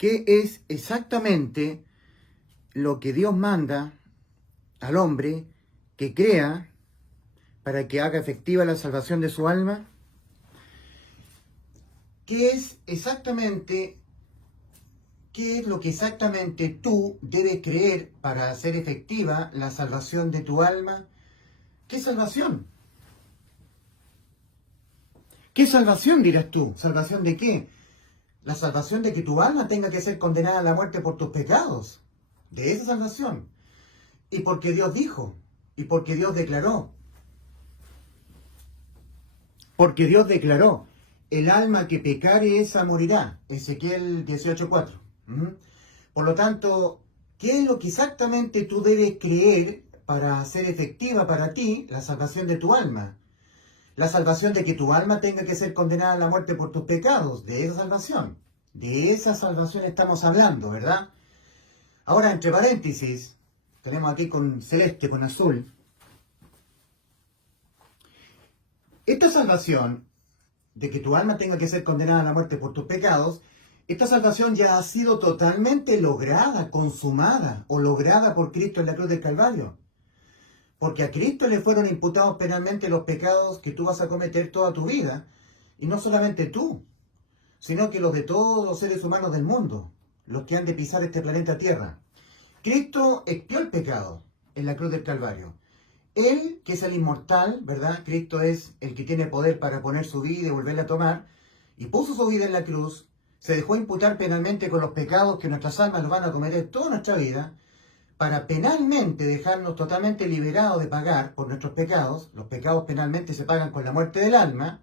¿Qué es exactamente lo que Dios manda al hombre que crea para que haga efectiva la salvación de su alma? ¿Qué es lo que exactamente tú debes creer para hacer efectiva la salvación de tu alma? ¿Qué salvación? ¿Qué salvación dirás tú? ¿Salvación de qué? La salvación de que tu alma tenga que ser condenada a la muerte por tus pecados. De esa salvación. Y porque Dios dijo, y porque Dios declaró. Porque Dios declaró, el alma que pecare esa morirá. Ezequiel 18:4. Por lo tanto, ¿qué es lo que exactamente tú debes creer para hacer efectiva para ti la salvación de tu alma? La salvación de que tu alma tenga que ser condenada a la muerte por tus pecados. De esa salvación. De esa salvación estamos hablando, ¿verdad? Ahora, entre paréntesis, tenemos aquí con celeste, con azul. Esta salvación de que tu alma tenga que ser condenada a la muerte por tus pecados, esta salvación ya ha sido totalmente lograda, consumada o lograda por Cristo en la cruz del Calvario. Porque a Cristo le fueron imputados penalmente los pecados que tú vas a cometer toda tu vida. Y no solamente tú, sino que los de todos los seres humanos del mundo, los que han de pisar este planeta Tierra. Cristo expió el pecado en la cruz del Calvario. Él, que es el inmortal, ¿verdad? Cristo es el que tiene poder para poner su vida y volverla a tomar, y puso su vida en la cruz, se dejó imputar penalmente con los pecados que nuestras almas los van a cometer toda nuestra vida, para penalmente dejarnos totalmente liberados de pagar por nuestros pecados. Los pecados penalmente se pagan con la muerte del alma.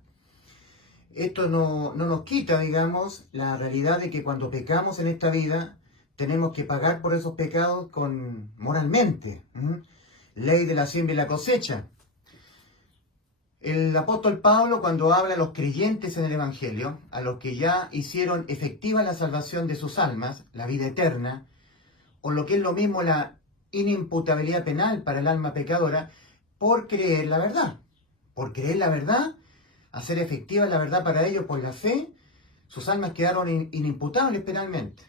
Esto no nos quita, digamos, la realidad de que cuando pecamos en esta vida, tenemos que pagar por esos pecados moralmente. Ley de la siembra y la cosecha. El apóstol Pablo, cuando habla a los creyentes en el Evangelio, a los que ya hicieron efectiva la salvación de sus almas, la vida eterna, o lo que es lo mismo la inimputabilidad penal para el alma pecadora, por creer la verdad. Por creer la verdad, hacer efectiva la verdad para ellos por la fe, sus almas quedaron inimputables penalmente,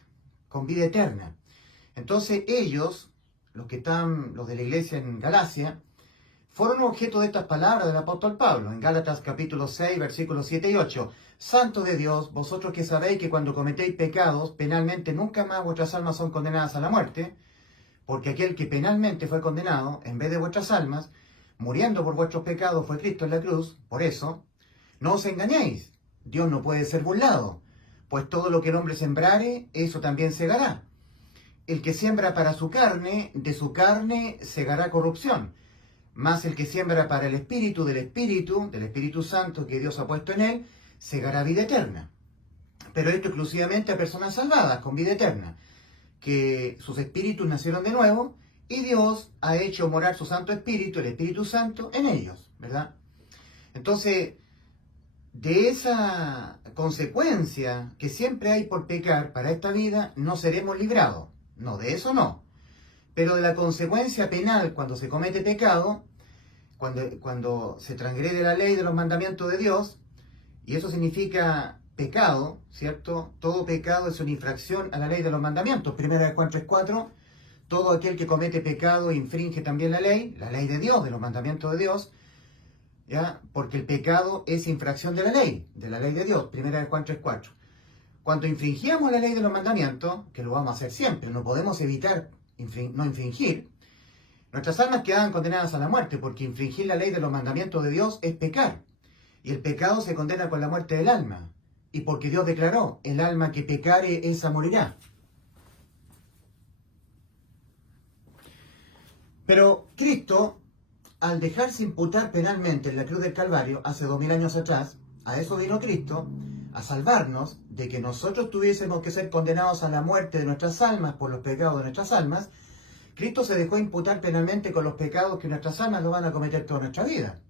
con vida eterna. Entonces ellos, los de la iglesia en Galacia, fueron objeto de estas palabras del apóstol Pablo, en Gálatas capítulo 6, versículos 7 y 8. Santos de Dios, vosotros que sabéis que cuando cometéis pecados, penalmente nunca más vuestras almas son condenadas a la muerte, porque aquel que penalmente fue condenado, en vez de vuestras almas, muriendo por vuestros pecados, fue Cristo en la cruz. Por eso, no os engañéis, Dios no puede ser burlado, pues todo lo que el hombre sembrare, eso también segará. El que siembra para su carne, de su carne segará corrupción. Mas el que siembra para el Espíritu, del Espíritu Santo que Dios ha puesto en él, segará vida eterna. Pero esto exclusivamente a personas salvadas, con vida eterna, que sus espíritus nacieron de nuevo, y Dios ha hecho morar su Santo Espíritu, el Espíritu Santo, en ellos, ¿verdad? Entonces, de esa consecuencia que siempre hay por pecar para esta vida, no seremos librados. No, de eso no. Pero de la consecuencia penal cuando se comete pecado, cuando se transgrede la ley de los mandamientos de Dios, y eso significa pecado, ¿cierto? Todo pecado es una infracción a la ley de los mandamientos. Primera de Juan 3:4, todo aquel que comete pecado infringe también la ley de Dios, de los mandamientos de Dios, ¿ya? Porque el pecado es infracción de la ley de Dios. Primera de Juan 3:4. Cuando infringíamos la ley de los mandamientos, que lo vamos a hacer siempre, no podemos evitar no infringir, nuestras almas quedaban condenadas a la muerte, porque infringir la ley de los mandamientos de Dios es pecar. Y el pecado se condena con la muerte del alma. Y porque Dios declaró, el alma que pecare, esa morirá. Pero Cristo, al dejarse imputar penalmente en la cruz del Calvario, hace 2000 años atrás, a eso vino Cristo, a salvarnos de que nosotros tuviésemos que ser condenados a la muerte de nuestras almas por los pecados de nuestras almas. Cristo se dejó imputar penalmente con los pecados que nuestras almas lo van a cometer toda nuestra vida.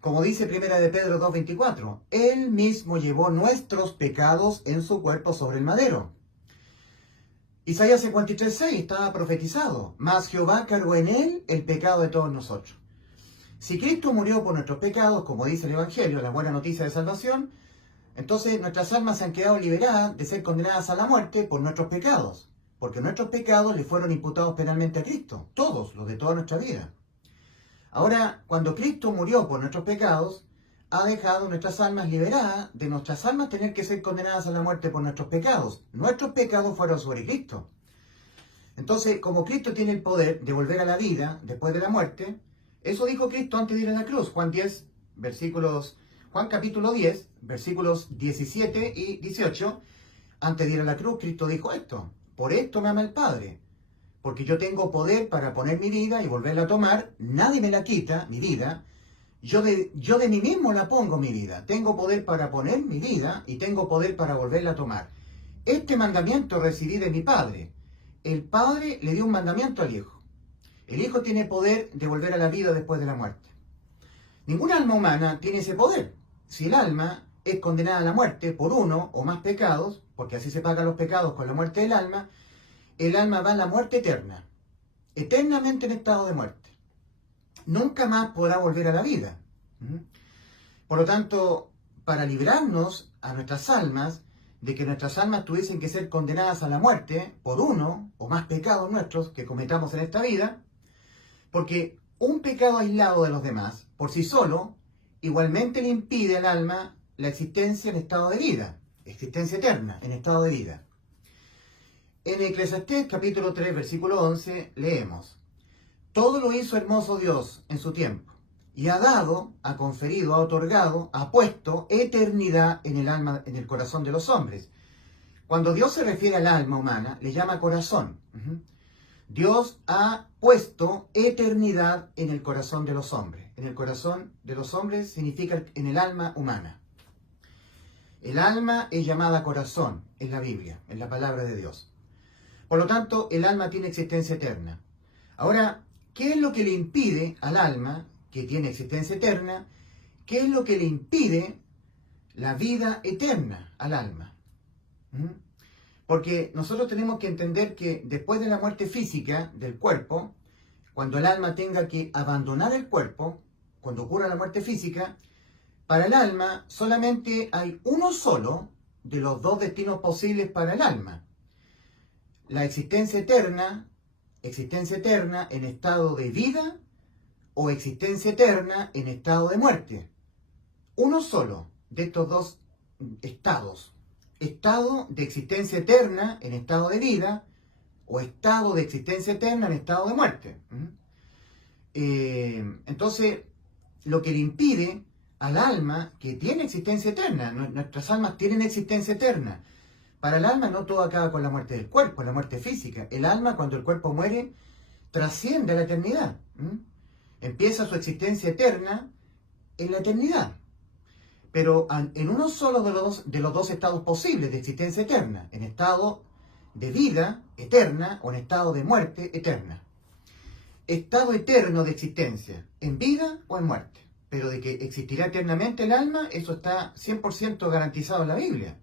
Como dice Primera de Pedro 2:24, Él mismo llevó nuestros pecados en su cuerpo sobre el madero. Isaías 53:6 estaba profetizado, mas Jehová cargó en Él el pecado de todos nosotros. Si Cristo murió por nuestros pecados, como dice el Evangelio, la buena noticia de salvación, Entonces nuestras almas se han quedado liberadas de ser condenadas a la muerte por nuestros pecados, porque nuestros pecados le fueron imputados penalmente a Cristo, todos, los de toda nuestra vida. Ahora, cuando Cristo murió por nuestros pecados, ha dejado nuestras almas liberadas de nuestras almas tener que ser condenadas a la muerte por nuestros pecados. Nuestros pecados fueron sobre Cristo. Entonces, como Cristo tiene el poder de volver a la vida después de la muerte, eso dijo Cristo antes de ir a la cruz. Juan capítulo 10, versículos 17 y 18, antes de ir a la cruz, Cristo dijo esto: por esto me ama el Padre, porque yo tengo poder para poner mi vida y volverla a tomar, nadie me la quita, mi vida, yo de mí mismo la pongo mi vida, tengo poder para poner mi vida y tengo poder para volverla a tomar. Este mandamiento recibí de mi Padre. El Padre le dio un mandamiento al Hijo. El Hijo tiene poder de volver a la vida después de la muerte. Ninguna alma humana tiene ese poder. Si el alma es condenada a la muerte por uno o más pecados, porque así se pagan los pecados con la muerte del alma, el alma va a la muerte eterna, eternamente en estado de muerte. Nunca más podrá volver a la vida. Por lo tanto, para librarnos a nuestras almas de que nuestras almas tuviesen que ser condenadas a la muerte por uno o más pecados nuestros que cometamos en esta vida, porque un pecado aislado de los demás, por sí solo, igualmente le impide al alma la existencia en estado de vida, existencia eterna en estado de vida. En Eclesiastés capítulo 3, versículo 11, leemos: todo lo hizo hermoso Dios en su tiempo, y ha dado, ha conferido, ha otorgado, ha puesto eternidad en el alma, en el corazón de los hombres. Cuando Dios se refiere al alma humana, le llama corazón. Dios ha puesto eternidad en el corazón de los hombres. En el corazón de los hombres significa en el alma humana. El alma es llamada corazón en la Biblia, en la palabra de Dios. Por lo tanto, el alma tiene existencia eterna. Ahora, ¿qué es lo que le impide al alma, que tiene existencia eterna, qué es lo que le impide la vida eterna al alma? Porque nosotros tenemos que entender que después de la muerte física del cuerpo, cuando el alma tenga que abandonar el cuerpo, cuando ocurra la muerte física, para el alma solamente hay uno solo de los dos destinos posibles para el alma: la existencia eterna en estado de vida o existencia eterna en estado de muerte. Uno solo de estos dos estados: estado de existencia eterna en estado de vida o estado de existencia eterna en estado de muerte. Entonces, lo que le impide al alma, que tiene existencia eterna, nuestras almas tienen existencia eterna. Para el alma no todo acaba con la muerte del cuerpo, la muerte física. El alma, cuando el cuerpo muere, trasciende a la eternidad. Empieza su existencia eterna en la eternidad. Pero en uno solo de los dos estados posibles de existencia eterna: en estado de vida eterna o en estado de muerte eterna. Estado eterno de existencia, en vida o en muerte. Pero de que existirá eternamente el alma, eso está 100% garantizado en la Biblia.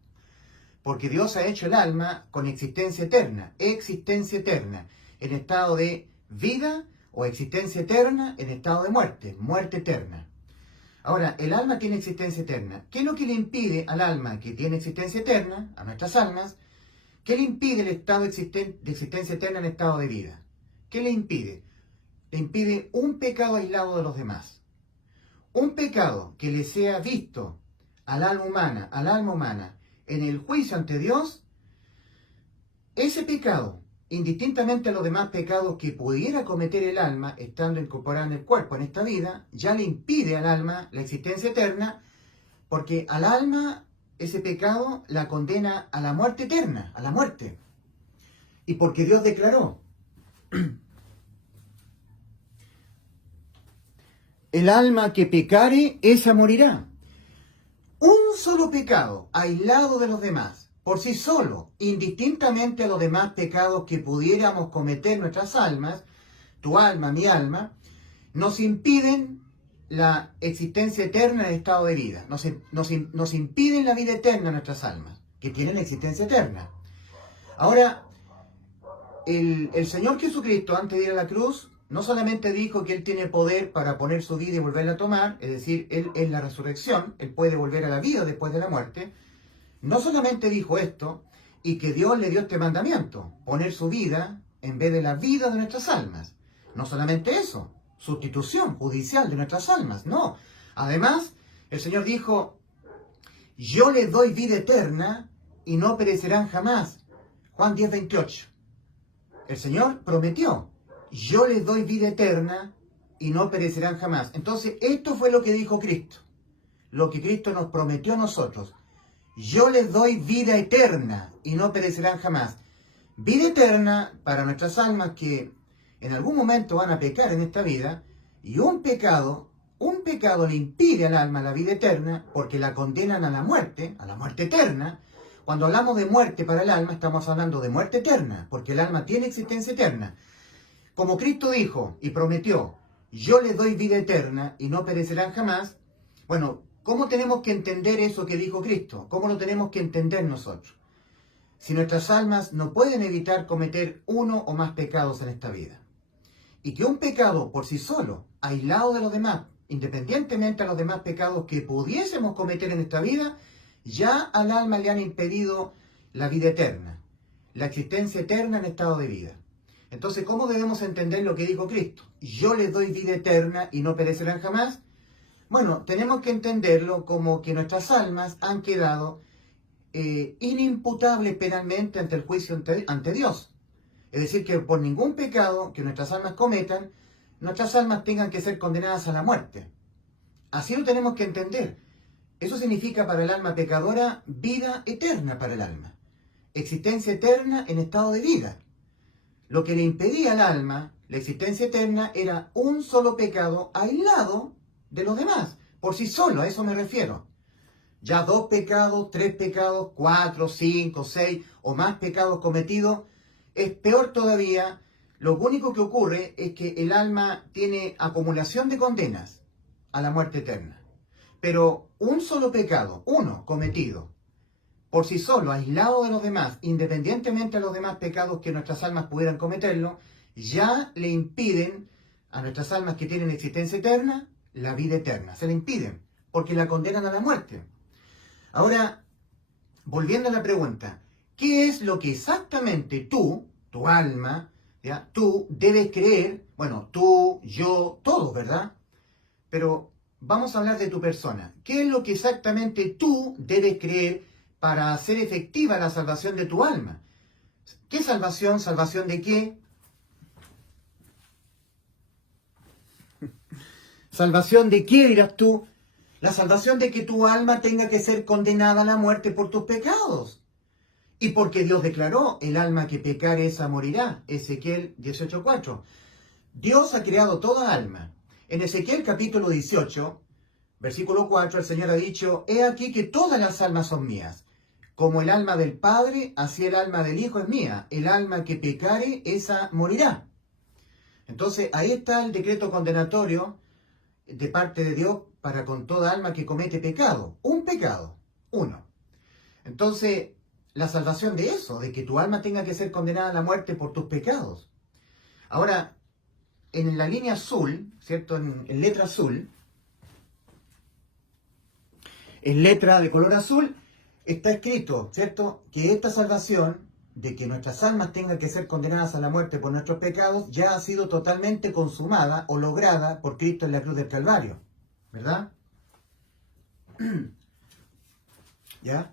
Porque Dios ha hecho el alma con existencia eterna, en estado de vida o existencia eterna en estado de muerte, muerte eterna. Ahora, el alma tiene existencia eterna. ¿Qué es lo que le impide al alma que tiene existencia eterna, a nuestras almas? ¿Qué le impide el estado de existencia eterna en estado de vida? ¿Qué le impide? Le impide un pecado aislado de los demás. Un pecado que le sea visto al alma humana, en el juicio ante Dios. Ese pecado, indistintamente a los demás pecados que pudiera cometer el alma estando incorporada en el cuerpo en esta vida, ya le impide al alma la existencia eterna, porque al alma ese pecado la condena a la muerte eterna, a la muerte. Y porque Dios declaró: el alma que pecare, esa morirá. Un solo pecado, aislado de los demás, por sí solo, indistintamente a los demás pecados que pudiéramos cometer nuestras almas, tu alma, mi alma, nos impiden la existencia eterna en estado de vida. Nos impiden la vida eterna a nuestras almas, que tienen existencia eterna. Ahora, el Señor Jesucristo, antes de ir a la cruz, no solamente dijo que Él tiene poder para poner su vida y volverla a tomar, es decir, Él es la resurrección, Él puede volver a la vida después de la muerte, No solamente dijo esto, y que Dios le dio este mandamiento, poner su vida en vez de la vida de nuestras almas. No solamente eso, sustitución judicial de nuestras almas, no. Además, el Señor dijo, yo les doy vida eterna y no perecerán jamás. Juan 10:28. El Señor prometió, yo les doy vida eterna y no perecerán jamás. Entonces, esto fue lo que dijo Cristo, lo que Cristo nos prometió a nosotros. Yo les doy vida eterna y no perecerán jamás. Vida eterna para nuestras almas que en algún momento van a pecar en esta vida, y un pecado le impide al alma la vida eterna porque la condenan a la muerte eterna. Cuando hablamos de muerte para el alma, estamos hablando de muerte eterna, porque el alma tiene existencia eterna. Como Cristo dijo y prometió, yo les doy vida eterna y no perecerán jamás. Bueno, ¿cómo tenemos que entender eso que dijo Cristo? ¿Cómo lo tenemos que entender nosotros? Si nuestras almas no pueden evitar cometer uno o más pecados en esta vida, y que un pecado por sí solo, aislado de los demás, independientemente a los demás pecados que pudiésemos cometer en esta vida, ya al alma le han impedido la vida eterna, la existencia eterna en estado de vida. Entonces, ¿cómo debemos entender lo que dijo Cristo? Yo les doy vida eterna y no perecerán jamás. Bueno, tenemos que entenderlo como que nuestras almas han quedado inimputables penalmente ante el juicio ante Dios. Es decir, que por ningún pecado que nuestras almas cometan, nuestras almas tengan que ser condenadas a la muerte. Así lo tenemos que entender. Eso significa para el alma pecadora vida eterna para el alma. Existencia eterna en estado de vida. Lo que le impedía al alma la existencia eterna era un solo pecado aislado de los demás. Por sí solo, a eso me refiero. Ya 2 pecados, 3 pecados, 4, 5, 6 o más pecados cometidos, es peor todavía. Lo único que ocurre es que el alma tiene acumulación de condenas a la muerte eterna. Pero un solo pecado, uno cometido, por sí solo, aislado de los demás, independientemente de los demás pecados que nuestras almas pudieran cometerlo, ya le impiden a nuestras almas que tienen existencia eterna la vida eterna. Se le impiden, porque la condenan a la muerte. Ahora, volviendo a la pregunta, ¿qué es lo que exactamente tú, tu alma, ¿ya? Tú debes creer? Bueno, tú, yo, todos, ¿verdad? Pero vamos a hablar de tu persona. ¿Qué es lo que exactamente tú debes creer para hacer efectiva la salvación de tu alma? ¿Qué salvación? ¿Salvación de qué? ¿Salvación de qué, dirás tú? La salvación de que tu alma tenga que ser condenada a la muerte por tus pecados. Y porque Dios declaró, el alma que pecare esa morirá. Ezequiel 18:4. Dios ha creado toda alma. En Ezequiel capítulo 18, versículo 4, el Señor ha dicho, he aquí que todas las almas son mías. Como el alma del Padre, así el alma del Hijo es mía. El alma que pecare, esa morirá. Entonces, ahí está el decreto condenatorio de parte de Dios para con toda alma que comete pecado. Un pecado, uno. Entonces, la salvación de eso, de que tu alma tenga que ser condenada a la muerte por tus pecados. Ahora, en la línea azul, ¿cierto? En letra azul, en letra de color azul, está escrito, ¿cierto? Que esta salvación de que nuestras almas tengan que ser condenadas a la muerte por nuestros pecados ya ha sido totalmente consumada o lograda por Cristo en la cruz del Calvario, ¿verdad? ¿Ya?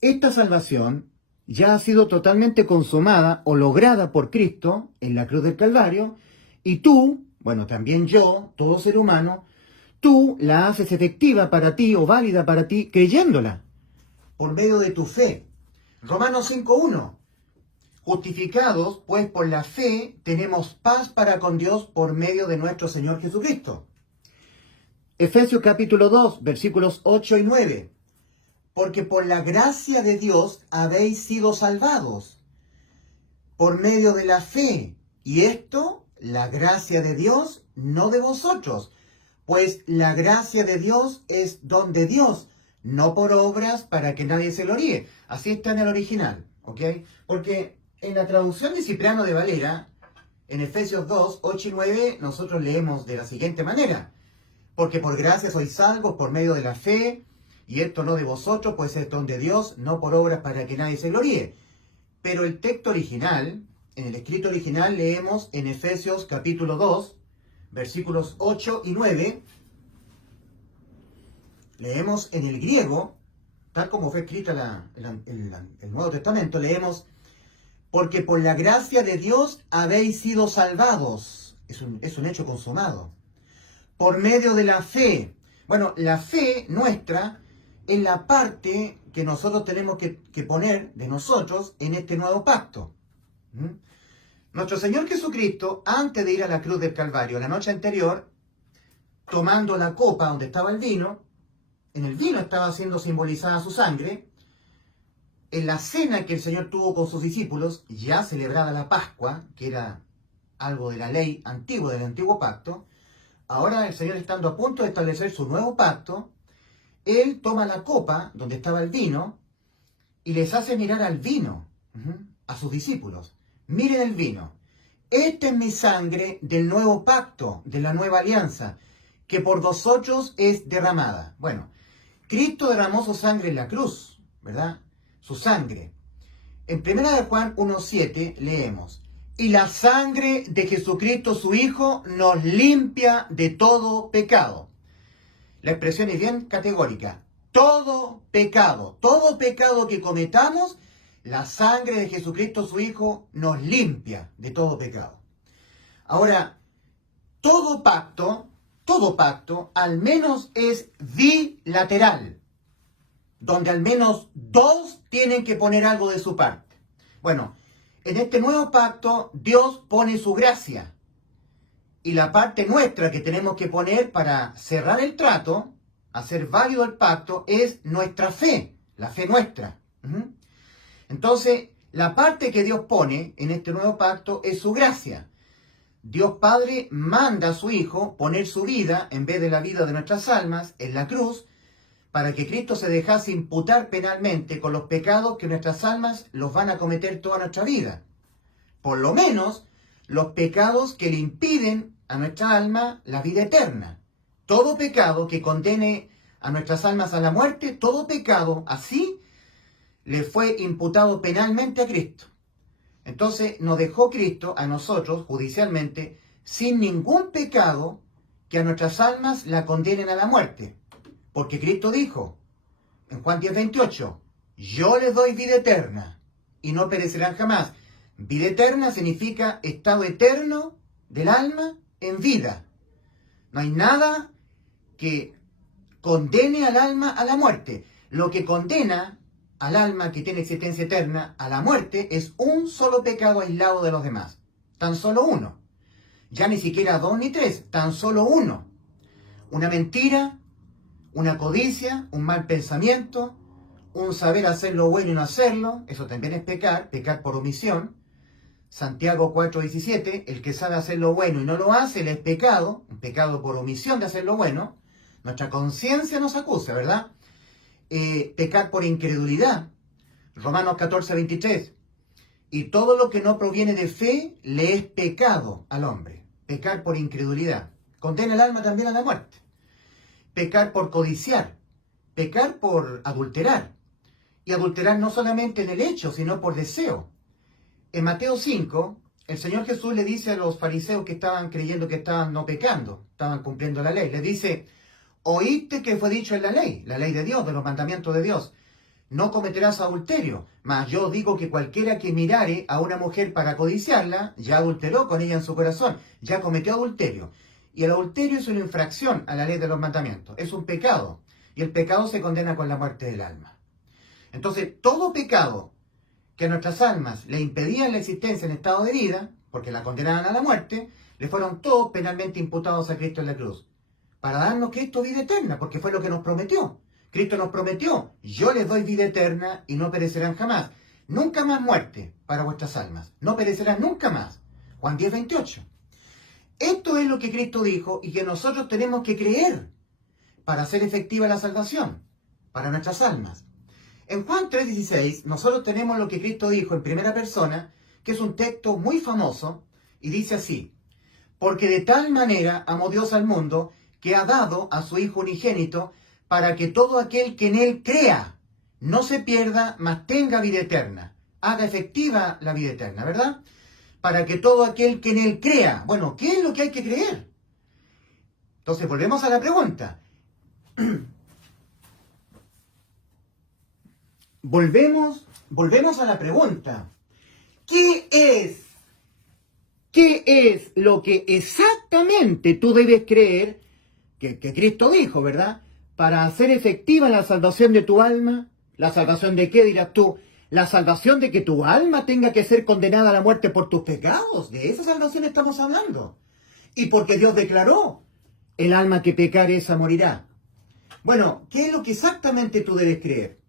Esta salvación ya ha sido totalmente consumada o lograda por Cristo en la cruz del Calvario, y tú, bueno, también yo, todo ser humano, tú la haces efectiva para ti o válida para ti creyéndola por medio de tu fe. Romanos 5:1. Justificados, pues por la fe tenemos paz para con Dios por medio de nuestro Señor Jesucristo. Efesios capítulo 2, versículos 8 y 9. Porque por la gracia de Dios habéis sido salvados por medio de la fe. Y esto, la gracia de Dios, no de vosotros. Pues la gracia de Dios es don de Dios, no por obras para que nadie se gloríe. Así está en el original, ¿ok? Porque en la traducción de Cipriano de Valera, en Efesios 2, 8 y 9, nosotros leemos de la siguiente manera. Porque por gracia sois salvos por medio de la fe, y esto no de vosotros, pues es don de Dios, no por obras para que nadie se gloríe. Pero el texto original, en el escrito original, leemos en Efesios capítulo 2, versículos 8 y 9, leemos en el griego, tal como fue escrita el Nuevo Testamento, leemos: porque por la gracia de Dios habéis sido salvados. Es un hecho consumado. Por medio de la fe. Bueno, la fe nuestra es la parte que nosotros tenemos que poner de nosotros en este nuevo pacto. Nuestro Señor Jesucristo, antes de ir a la cruz del Calvario, la noche anterior, tomando la copa donde estaba el vino, en el vino estaba siendo simbolizada su sangre. En la cena que el Señor tuvo con sus discípulos, ya celebrada la Pascua, que era algo de la ley antigua, del antiguo pacto, ahora el Señor, estando a punto de establecer su nuevo pacto, Él toma la copa donde estaba el vino y les hace mirar al vino, a sus discípulos. Miren el vino. Esta es mi sangre del nuevo pacto, de la nueva alianza, que por vosotros es derramada. Bueno, Cristo derramó su sangre en la cruz, ¿verdad? Su sangre. En 1 Juan 1:7 leemos: y la sangre de Jesucristo su Hijo nos limpia de todo pecado. La expresión es bien categórica. Todo pecado que cometamos, la sangre de Jesucristo su Hijo nos limpia de todo pecado. Ahora, todo pacto, al menos es bilateral, donde al menos dos tienen que poner algo de su parte. Bueno, en este nuevo pacto, Dios pone su gracia. Y la parte nuestra que tenemos que poner para cerrar el trato, hacer válido el pacto, es nuestra fe, la fe nuestra. Entonces, la parte que Dios pone en este nuevo pacto es su gracia. Dios Padre manda a su Hijo poner su vida en vez de la vida de nuestras almas en la cruz, para que Cristo se dejase imputar penalmente con los pecados que nuestras almas los van a cometer toda nuestra vida. Por lo menos los pecados que le impiden a nuestra alma la vida eterna. Todo pecado que condene a nuestras almas a la muerte, todo pecado así le fue imputado penalmente a Cristo. Entonces nos dejó Cristo a nosotros judicialmente sin ningún pecado que a nuestras almas la condenen a la muerte. Porque Cristo dijo en Juan 10:28, yo les doy vida eterna y no perecerán jamás. Vida eterna significa estado eterno del alma en vida. No hay nada que condene al alma a la muerte. Lo que condena al alma que tiene existencia eterna a la muerte es un solo pecado aislado de los demás. Tan solo uno. Ya ni siquiera dos ni tres, tan solo uno. Una mentira, una codicia, un mal pensamiento, un saber hacer lo bueno y no hacerlo, eso también es pecar por omisión. Santiago 4:17, el que sabe hacer lo bueno y no lo hace, él es pecado, un pecado por omisión de hacer lo bueno. Nuestra conciencia nos acusa, ¿verdad? Pecar por incredulidad. Romanos 14:23. Y todo lo que no proviene de fe le es pecado al hombre. Pecar por incredulidad. Condena el alma también a la muerte. Pecar por codiciar. Pecar por adulterar. Y adulterar no solamente en el hecho, sino por deseo. En Mateo 5, el Señor Jesús le dice a los fariseos que estaban creyendo que estaban no pecando, estaban cumpliendo la ley. Les dice, oíste que fue dicho en la ley de Dios, de los mandamientos de Dios. No cometerás adulterio, mas yo digo que cualquiera que mirare a una mujer para codiciarla, ya adulteró con ella en su corazón, ya cometió adulterio. Y el adulterio es una infracción a la ley de los mandamientos, es un pecado. Y el pecado se condena con la muerte del alma. Entonces, todo pecado que a nuestras almas le impedían la existencia en estado de vida, porque la condenaban a la muerte, le fueron todos penalmente imputados a Cristo en la cruz. Para darnos Cristo vida eterna, porque fue lo que nos prometió. Cristo nos prometió, yo les doy vida eterna y no perecerán jamás. Nunca más muerte para vuestras almas. No perecerán nunca más. Juan 10:28. Esto es lo que Cristo dijo y que nosotros tenemos que creer para hacer efectiva la salvación para nuestras almas. En Juan 3:16 nosotros tenemos lo que Cristo dijo en primera persona, que es un texto muy famoso, y dice así, porque de tal manera amó Dios al mundo, que ha dado a su Hijo unigénito, para que todo aquel que en él crea no se pierda, mas tenga vida eterna. Haga efectiva la vida eterna, ¿verdad? Para que todo aquel que en él crea. Bueno, ¿qué es lo que hay que creer? Entonces, volvemos a la pregunta. Volvemos a la pregunta. ¿Qué es lo que exactamente tú debes creer que Cristo dijo, ¿verdad? Para hacer efectiva la salvación de tu alma. ¿La salvación de qué, dirás tú? La salvación de que tu alma tenga que ser condenada a la muerte por tus pecados. De esa salvación estamos hablando. Y porque Dios declaró, el alma que pecare esa morirá. Bueno, ¿qué es lo que exactamente tú debes creer?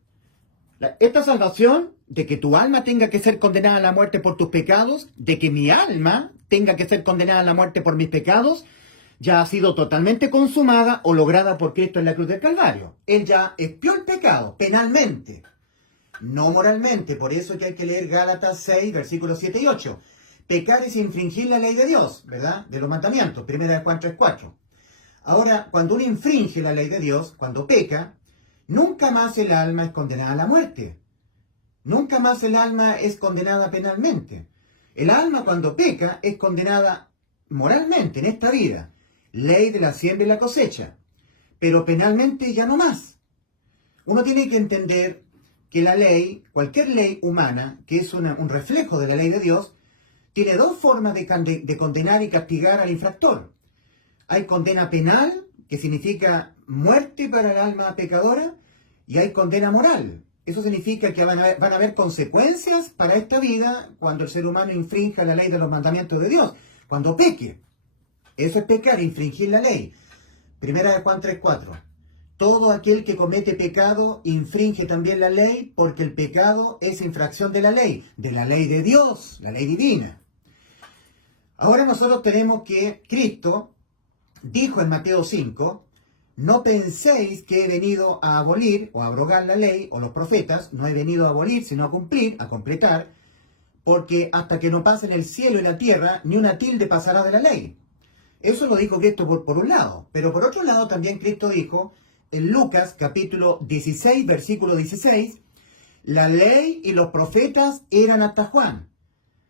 Esta salvación de que tu alma tenga que ser condenada a la muerte por tus pecados, de que mi alma tenga que ser condenada a la muerte por mis pecados, ya ha sido totalmente consumada o lograda por Cristo en la cruz del Calvario. Él ya expió el pecado penalmente, no moralmente. Por eso es que hay que leer Gálatas 6, versículos 7 y 8. Pecar es infringir la ley de Dios, ¿verdad? De los mandamientos, 1 Juan 3:4. Ahora, cuando uno infringe la ley de Dios, cuando peca, nunca más el alma es condenada a la muerte. Nunca más el alma es condenada penalmente. El alma cuando peca es condenada moralmente en esta vida. Ley de la siembra y la cosecha. Pero penalmente ya no más. Uno tiene que entender que la ley, cualquier ley humana, que es un reflejo de la ley de Dios, tiene dos formas de condenar y castigar al infractor. Hay condena penal, que significa muerte para el alma pecadora, y hay condena moral. Eso significa que van a haber consecuencias para esta vida cuando el ser humano infrinja la ley de los mandamientos de Dios, cuando peque. Eso es pecar, infringir la ley. 1 Juan 3:4. Todo aquel que comete pecado infringe también la ley, porque el pecado es infracción de la ley de Dios, la ley divina. Ahora nosotros tenemos que Cristo dijo en Mateo 5, no penséis que he venido a abolir o a abrogar la ley o los profetas, no he venido a abolir, sino a cumplir, a completar, porque hasta que no pasen el cielo y la tierra, ni una tilde pasará de la ley. Eso lo dijo Cristo por un lado, pero por otro lado también Cristo dijo en Lucas capítulo 16, versículo 16, la ley y los profetas eran hasta Juan.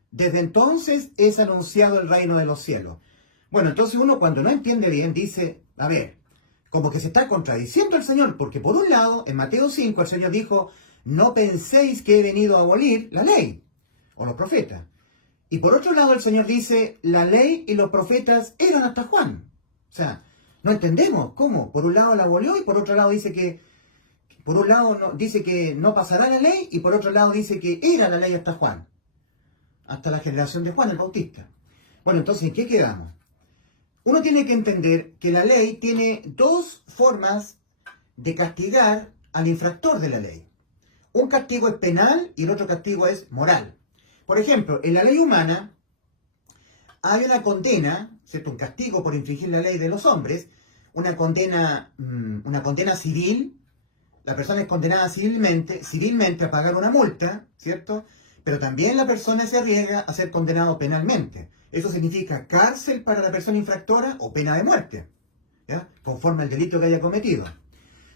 Desde entonces es anunciado el reino de los cielos. Bueno, entonces uno cuando no entiende bien dice, a ver, como que se está contradiciendo el Señor, porque por un lado, en Mateo 5, el Señor dijo, no penséis que he venido a abolir la ley o los profetas. Y por otro lado, el Señor dice, la ley y los profetas eran hasta Juan. O sea, no entendemos cómo. Por un lado la abolió y por otro lado dice que, dice que no pasará la ley y por otro lado dice que era la ley hasta Juan. Hasta la generación de Juan el Bautista. Bueno, entonces, ¿en qué quedamos? Uno tiene que entender que la ley tiene dos formas de castigar al infractor de la ley. Un castigo es penal y el otro castigo es moral. Por ejemplo, en la ley humana hay una condena, ¿cierto? Un castigo por infringir la ley de los hombres, una condena civil. La persona es condenada civilmente a pagar una multa, ¿cierto? Pero también la persona se arriesga a ser condenado penalmente. Eso significa cárcel para la persona infractora o pena de muerte, ¿ya? Conforme al delito que haya cometido.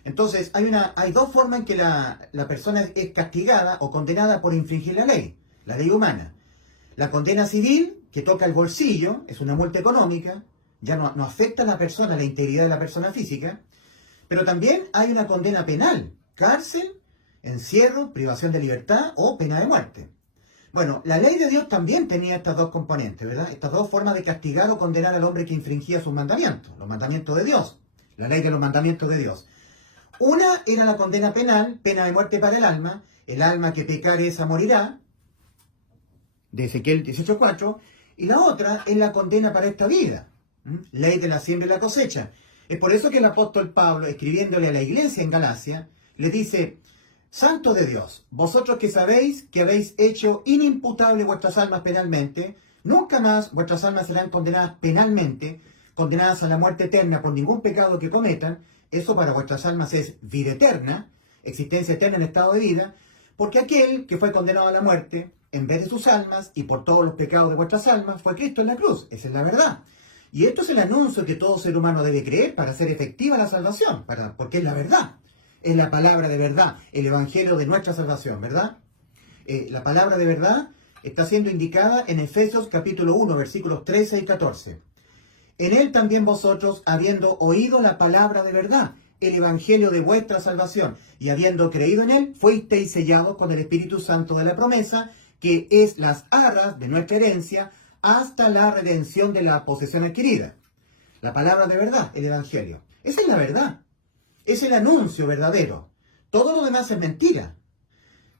Entonces, hay dos formas en que la persona es castigada o condenada por infringir la ley humana. La condena civil, que toca el bolsillo, es una multa económica, ya no afecta a la persona, la integridad de la persona física, pero también hay una condena penal, cárcel, encierro, privación de libertad o pena de muerte. Bueno, la ley de Dios también tenía estas dos componentes, ¿verdad? Estas dos formas de castigar o condenar al hombre que infringía sus mandamientos, los mandamientos de Dios, la ley de los mandamientos de Dios. Una era la condena penal, pena de muerte para el alma que pecare esa morirá, de Ezequiel 18:4, y la otra es la condena para esta vida, ley de la siembra y la cosecha. Es por eso que el apóstol Pablo, escribiéndole a la iglesia en Galacia, le dice, santos de Dios, vosotros que sabéis que habéis hecho inimputable vuestras almas penalmente, nunca más vuestras almas serán condenadas penalmente, condenadas a la muerte eterna por ningún pecado que cometan. Eso para vuestras almas es vida eterna, existencia eterna en estado de vida, porque aquel que fue condenado a la muerte, en vez de sus almas y por todos los pecados de vuestras almas, fue Cristo en la cruz. Esa es la verdad. Y esto es el anuncio que todo ser humano debe creer para hacer efectiva la salvación, porque es la verdad, es la palabra de verdad, el evangelio de nuestra salvación, ¿verdad? La palabra de verdad está siendo indicada en Efesios capítulo 1, versículos 13 y 14. En él también vosotros, habiendo oído la palabra de verdad, el evangelio de vuestra salvación, y habiendo creído en él, fuisteis sellados con el Espíritu Santo de la promesa, que es las arras de nuestra herencia, hasta la redención de la posesión adquirida. La palabra de verdad, el evangelio. Esa es la verdad. Es el anuncio verdadero. Todo lo demás es mentira.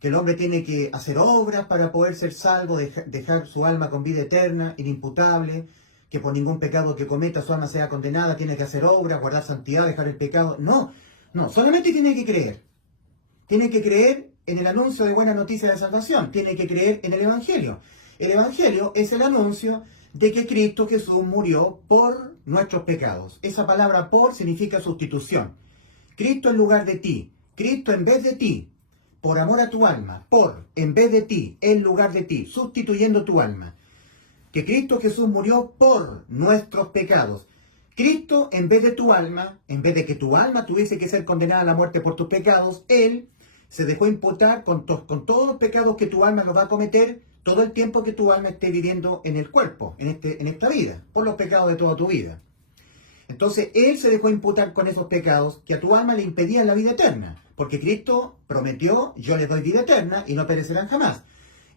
Que el hombre tiene que hacer obras para poder ser salvo, dejar su alma con vida eterna, inimputable, que por ningún pecado que cometa su alma sea condenada, tiene que hacer obras, guardar santidad, dejar el pecado. No, solamente tiene que creer. Tiene que creer en el anuncio de buena noticia de salvación, tiene que creer en el evangelio. El evangelio es el anuncio de que Cristo Jesús murió por nuestros pecados. Esa palabra por significa sustitución. Cristo en lugar de ti, Cristo en vez de ti, por amor a tu alma, por, en vez de ti, en lugar de ti, sustituyendo tu alma. Que Cristo Jesús murió por nuestros pecados. Cristo, en vez de tu alma, en vez de que tu alma tuviese que ser condenada a la muerte por tus pecados, Él se dejó imputar con todos los pecados que tu alma los va a cometer todo el tiempo que tu alma esté viviendo en el cuerpo, en esta vida, por los pecados de toda tu vida. Entonces, Él se dejó imputar con esos pecados que a tu alma le impedían la vida eterna, porque Cristo prometió, yo les doy vida eterna y no perecerán jamás.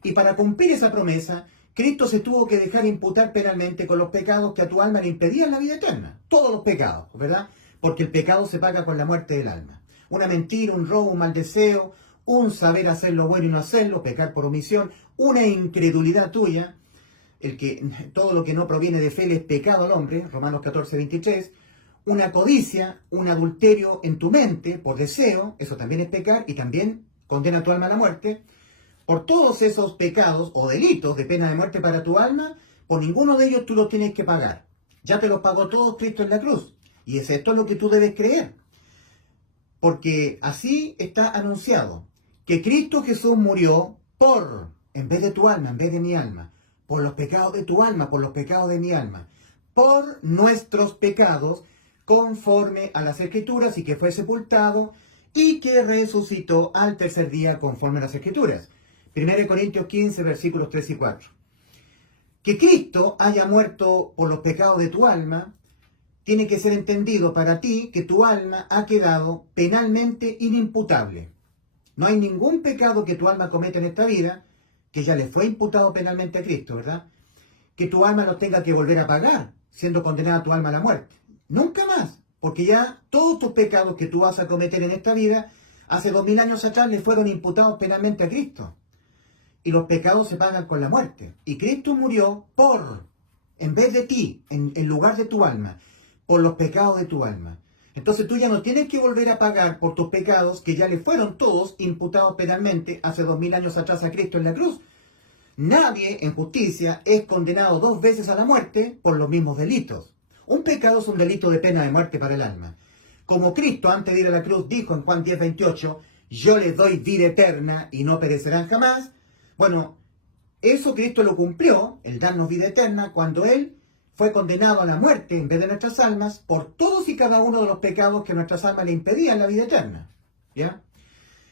Y para cumplir esa promesa, Cristo se tuvo que dejar imputar penalmente con los pecados que a tu alma le impedían la vida eterna. Todos los pecados, ¿verdad? Porque el pecado se paga con la muerte del alma. Una mentira, un robo, un mal deseo, un saber hacer lo bueno y no hacerlo, pecar por omisión, una incredulidad tuya, todo lo que no proviene de fe le es pecado al hombre, Romanos 14, 23, una codicia, un adulterio en tu mente por deseo, eso también es pecar y también condena tu alma a la muerte. Por todos esos pecados o delitos de pena de muerte para tu alma, por ninguno de ellos tú los tienes que pagar. Ya te los pagó todo Cristo en la cruz. Y es esto lo que tú debes creer. Porque así está anunciado, que Cristo Jesús murió por, en vez de tu alma, en vez de mi alma, por los pecados de tu alma, por los pecados de mi alma, por nuestros pecados, conforme a las Escrituras, y que fue sepultado, y que resucitó al tercer día conforme a las Escrituras. 1 Corintios 15, versículos 3 y 4. Que Cristo haya muerto por los pecados de tu alma, tiene que ser entendido para ti que tu alma ha quedado penalmente inimputable. No hay ningún pecado que tu alma cometa en esta vida que ya le fue imputado penalmente a Cristo, ¿verdad? Que tu alma no tenga que volver a pagar, siendo condenada tu alma a la muerte. Nunca más, porque ya todos tus pecados que tú vas a cometer en esta vida, hace 2000 años atrás le fueron imputados penalmente a Cristo. Y los pecados se pagan con la muerte. Y Cristo murió en vez de ti, en lugar de tu alma, por los pecados de tu alma. Entonces tú ya no tienes que volver a pagar por tus pecados que ya le fueron todos imputados penalmente hace 2000 años atrás a Cristo en la cruz. Nadie en justicia es condenado 2 veces a la muerte por los mismos delitos. Un pecado es un delito de pena de muerte para el alma. Como Cristo antes de ir a la cruz dijo en Juan 10, 28, yo les doy vida eterna y no perecerán jamás. Bueno, eso Cristo lo cumplió, el darnos vida eterna, cuando Él fue condenado a la muerte en vez de nuestras almas por todos y cada uno de los pecados que nuestras almas le impedían la vida eterna. ¿Ya?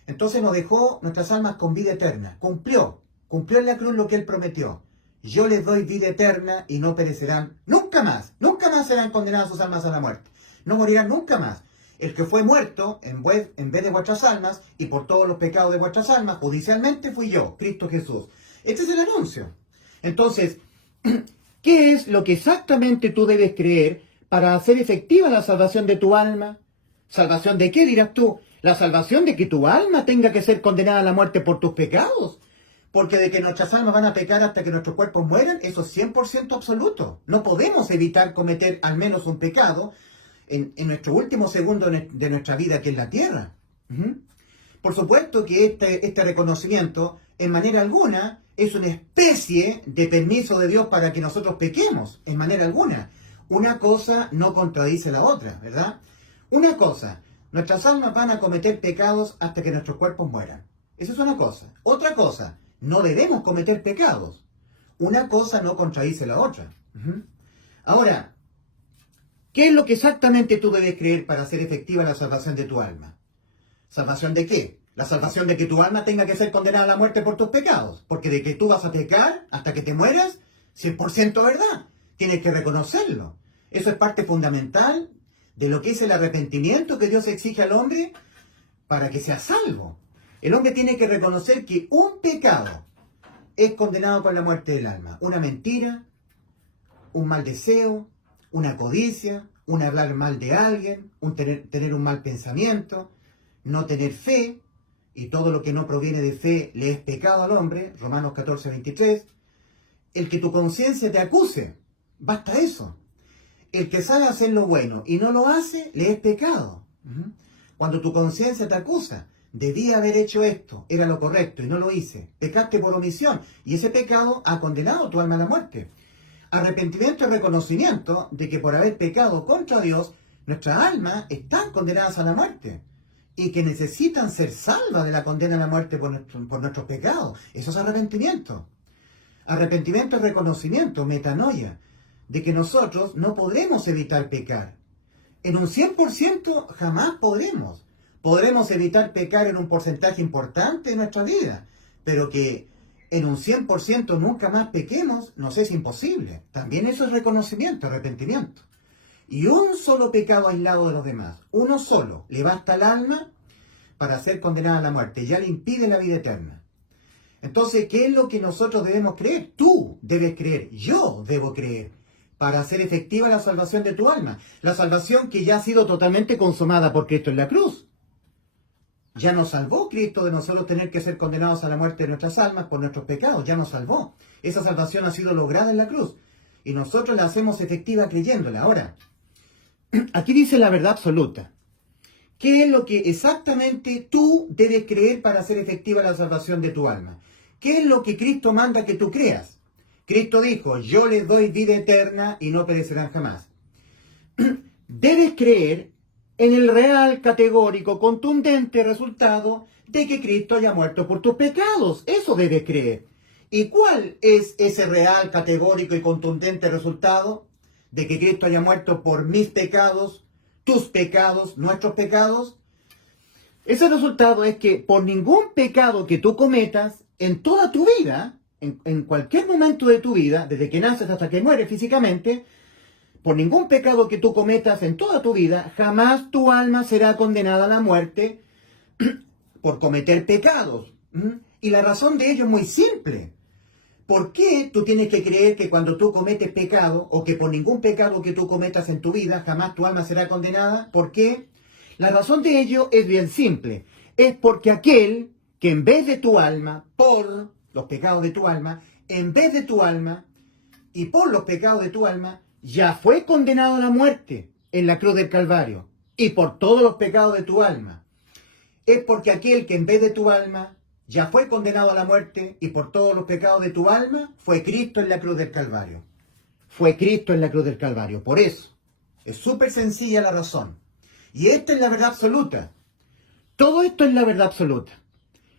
Entonces nos dejó nuestras almas con vida eterna. Cumplió en la cruz lo que Él prometió. Yo les doy vida eterna y no perecerán nunca más. Nunca más serán condenadas sus almas a la muerte. No morirán nunca más. El que fue muerto en vez de vuestras almas y por todos los pecados de vuestras almas, judicialmente fui yo, Cristo Jesús. Este es el anuncio. Entonces, ¿qué es lo que exactamente tú debes creer para hacer efectiva la salvación de tu alma? ¿Salvación de qué, dirás tú? La salvación de que tu alma tenga que ser condenada a la muerte por tus pecados. Porque de que nuestras almas van a pecar hasta que nuestros cuerpos mueran, eso es 100% absoluto. No podemos evitar cometer al menos un pecado en nuestro último segundo de nuestra vida aquí en la tierra. Por supuesto que este reconocimiento, en manera alguna, es una especie de permiso de Dios para que nosotros pequemos, en manera alguna. Una cosa no contradice la otra, ¿verdad? Una cosa, nuestras almas van a cometer pecados hasta que nuestros cuerpos mueran. Esa es una cosa. Otra cosa, no debemos cometer pecados. Una cosa no contradice la otra. Ahora, ¿Qué es lo que exactamente tú debes creer para hacer efectiva la salvación de tu alma? ¿Salvación de qué? La salvación de que tu alma tenga que ser condenada a la muerte por tus pecados. Porque de que tú vas a pecar hasta que te mueras, 100% verdad. Tienes que reconocerlo. Eso es parte fundamental de lo que es el arrepentimiento que Dios exige al hombre para que sea salvo. El hombre tiene que reconocer que un pecado es condenado con la muerte del alma. Una mentira, un mal deseo, una codicia, un hablar mal de alguien, tener un mal pensamiento, no tener fe, y todo lo que no proviene de fe le es pecado al hombre, Romanos 14, 23. El que tu conciencia te acuse, basta eso. El que sabe hacer lo bueno y no lo hace, le es pecado. Cuando tu conciencia te acusa, debía haber hecho esto, era lo correcto y no lo hice, pecaste por omisión, y ese pecado ha condenado tu alma a la muerte. Arrepentimiento y reconocimiento de que por haber pecado contra Dios, nuestras almas están condenadas a la muerte y que necesitan ser salvas de la condena a la muerte por nuestros pecados. Eso es arrepentimiento. Arrepentimiento es reconocimiento, metanoia, de que nosotros no podremos evitar pecar. En un 100% jamás podremos. Podremos evitar pecar en un porcentaje importante de nuestra vida, pero que en un 100% nunca más pequemos, nos es imposible. También eso es reconocimiento, arrepentimiento. Y un solo pecado aislado de los demás, uno solo, le basta al alma para ser condenada a la muerte, ya le impide la vida eterna. Entonces, ¿qué es lo que nosotros debemos creer? Tú debes creer, yo debo creer, para hacer efectiva la salvación de tu alma. La salvación que ya ha sido totalmente consumada por Cristo en la cruz. Ya nos salvó Cristo de nosotros tener que ser condenados a la muerte de nuestras almas por nuestros pecados. Ya nos salvó. Esa salvación ha sido lograda en la cruz. Y nosotros la hacemos efectiva creyéndola. Ahora, aquí dice la verdad absoluta. ¿Qué es lo que exactamente tú debes creer para hacer efectiva la salvación de tu alma? ¿Qué es lo que Cristo manda que tú creas? Cristo dijo, yo les doy vida eterna y no perecerán jamás. Debes creer en el real, categórico, contundente resultado de que Cristo haya muerto por tus pecados. Eso debes creer. ¿Y cuál es ese real, categórico y contundente resultado de que Cristo haya muerto por mis pecados, tus pecados, nuestros pecados? Ese resultado es que por ningún pecado que tú cometas en toda tu vida, en cualquier momento de tu vida, desde que naces hasta que mueres físicamente, por ningún pecado que tú cometas en toda tu vida, jamás tu alma será condenada a la muerte por cometer pecados. Y la razón de ello es muy simple. ¿Por qué tú tienes que creer que cuando tú cometes pecado, o que por ningún pecado que tú cometas en tu vida, jamás tu alma será condenada? ¿Por qué? La razón de ello es bien simple. Es porque aquel que en vez de tu alma, por los pecados de tu alma, en vez de tu alma y por los pecados de tu alma, ya fue condenado a la muerte en la cruz del Calvario, y por todos los pecados de tu alma. Es porque aquel que en vez de tu alma ya fue condenado a la muerte y por todos los pecados de tu alma, fue Cristo en la cruz del Calvario. Fue Cristo en la cruz del Calvario. Por eso, es súper sencilla la razón. Y esta es la verdad absoluta. Todo esto es la verdad absoluta.